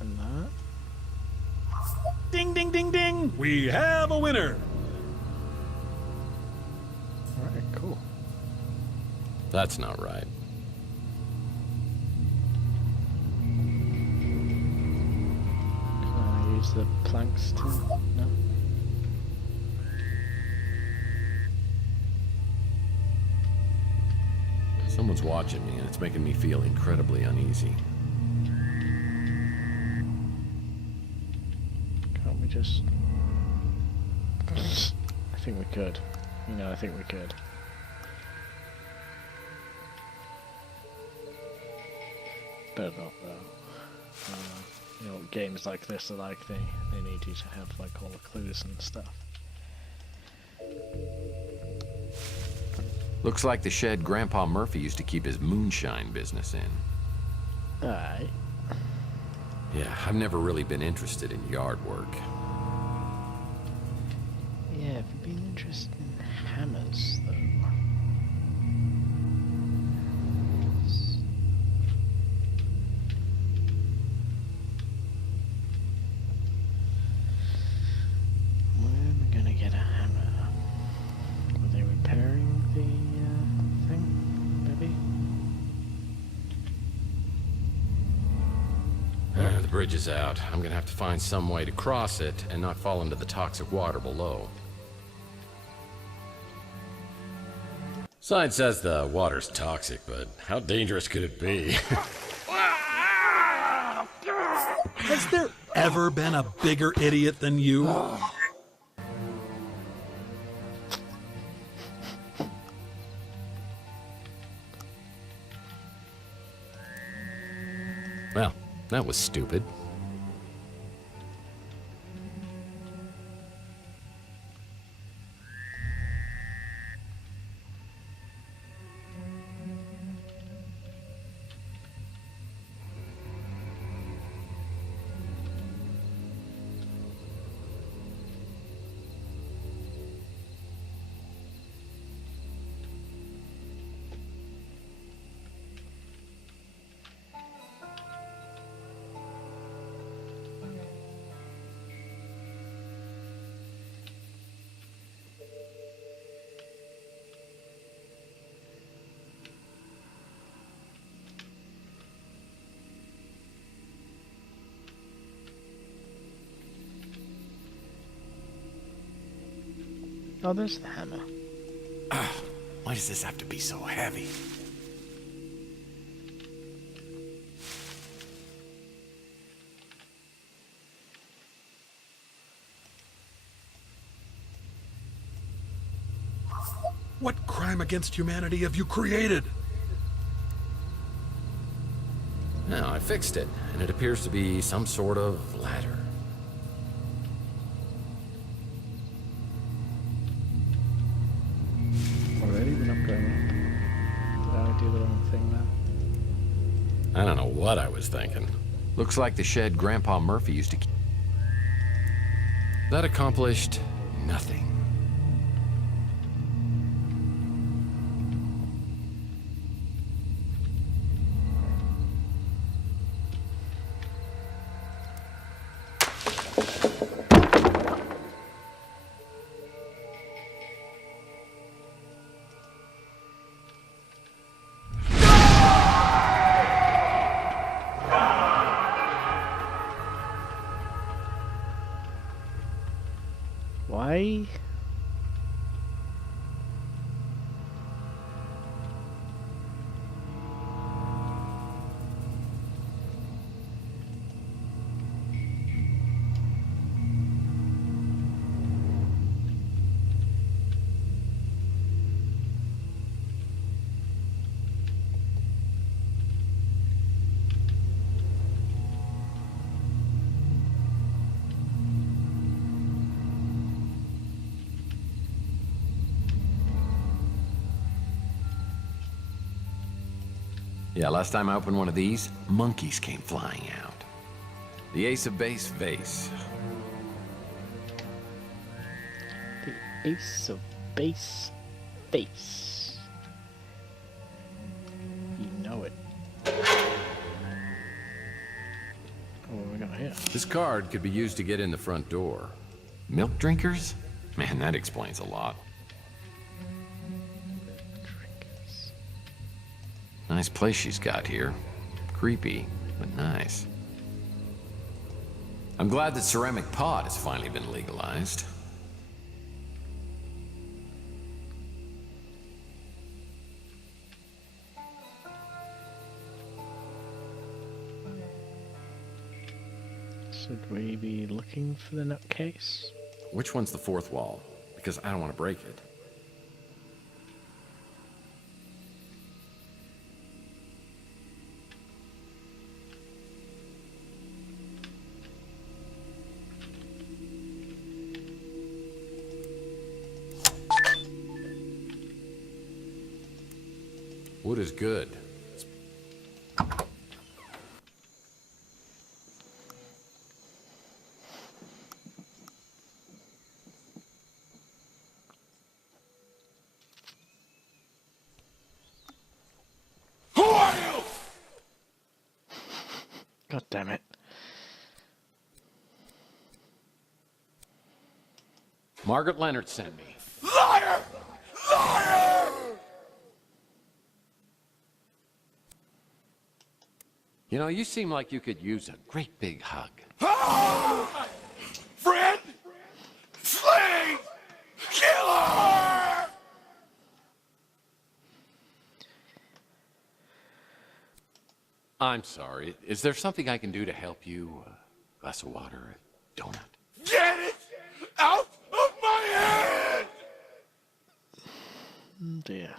And that? Ding, ding, ding, ding! We have a winner! Alright, cool. That's not right. Can I use the planks to... No? Someone's watching me, and it's making me feel incredibly uneasy. Can't we just... I think we could. You know, I think we could. Better not, though. You know, games like this are like, they need you to have, like, all the clues and stuff. Looks like the shed Grandpa Murphy used to keep his moonshine business in. Aye. Yeah, I've never really been interested in yard work. Yeah, have you been interested in hammers, though? Where am I gonna get a hammer? Were they repairing the thing, maybe? The bridge is out. I'm gonna have to find some way to cross it and not fall into the toxic water below. Sign says the water's toxic, but how dangerous could it be? Has there ever been a bigger idiot than you? Well, that was stupid. Oh, there's the hammer. Why does this have to be so heavy? What crime against humanity have you created? Now, I fixed it, and it appears to be some sort of ladder. Already? We're not going up. Did I do the wrong thing there? I don't know what I was thinking. Looks like the shed Grandpa Murphy used to keep. That accomplished nothing. Why? Yeah, last time I opened one of these, monkeys came flying out. The Ace of Base vase. The Ace of Base face. You know it. What are we gonna hit? This card could be used to get in the front door. Milk drinkers? Man, that explains a lot. Nice place she's got here. Creepy, but nice. I'm glad that ceramic pot has finally been legalized. Should we be looking for the nutcase? Which one's the fourth wall? Because I don't want to break it. Wood is good. God damn it. Margaret Leonard sent me. Liar! Liar! You know, you seem like you could use a great big hug. Ah! Friend! Slave! Killer! I'm sorry. Is there something I can do to help you? A glass of water, a donut? Get it out of my head! Oh dear.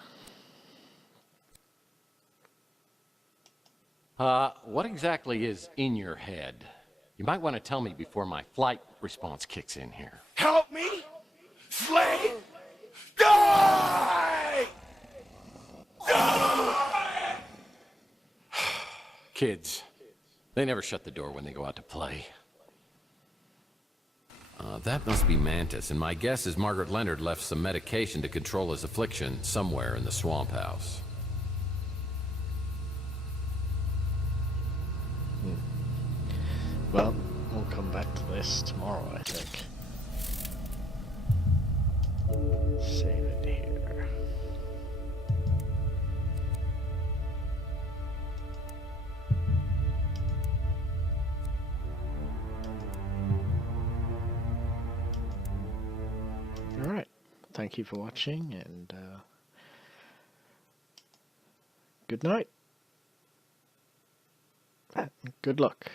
What exactly is in your head? You might want to tell me before my flight response kicks in here. Help me! Slave! Die! Die! Kids, they never shut the door when they go out to play. That must be Mantis, and my guess is Margaret Leonard left some medication to control his affliction somewhere in the swamp house. Well, we'll come back to this tomorrow, I think. Save it here. Alright, thank you for watching, and good night. Good luck.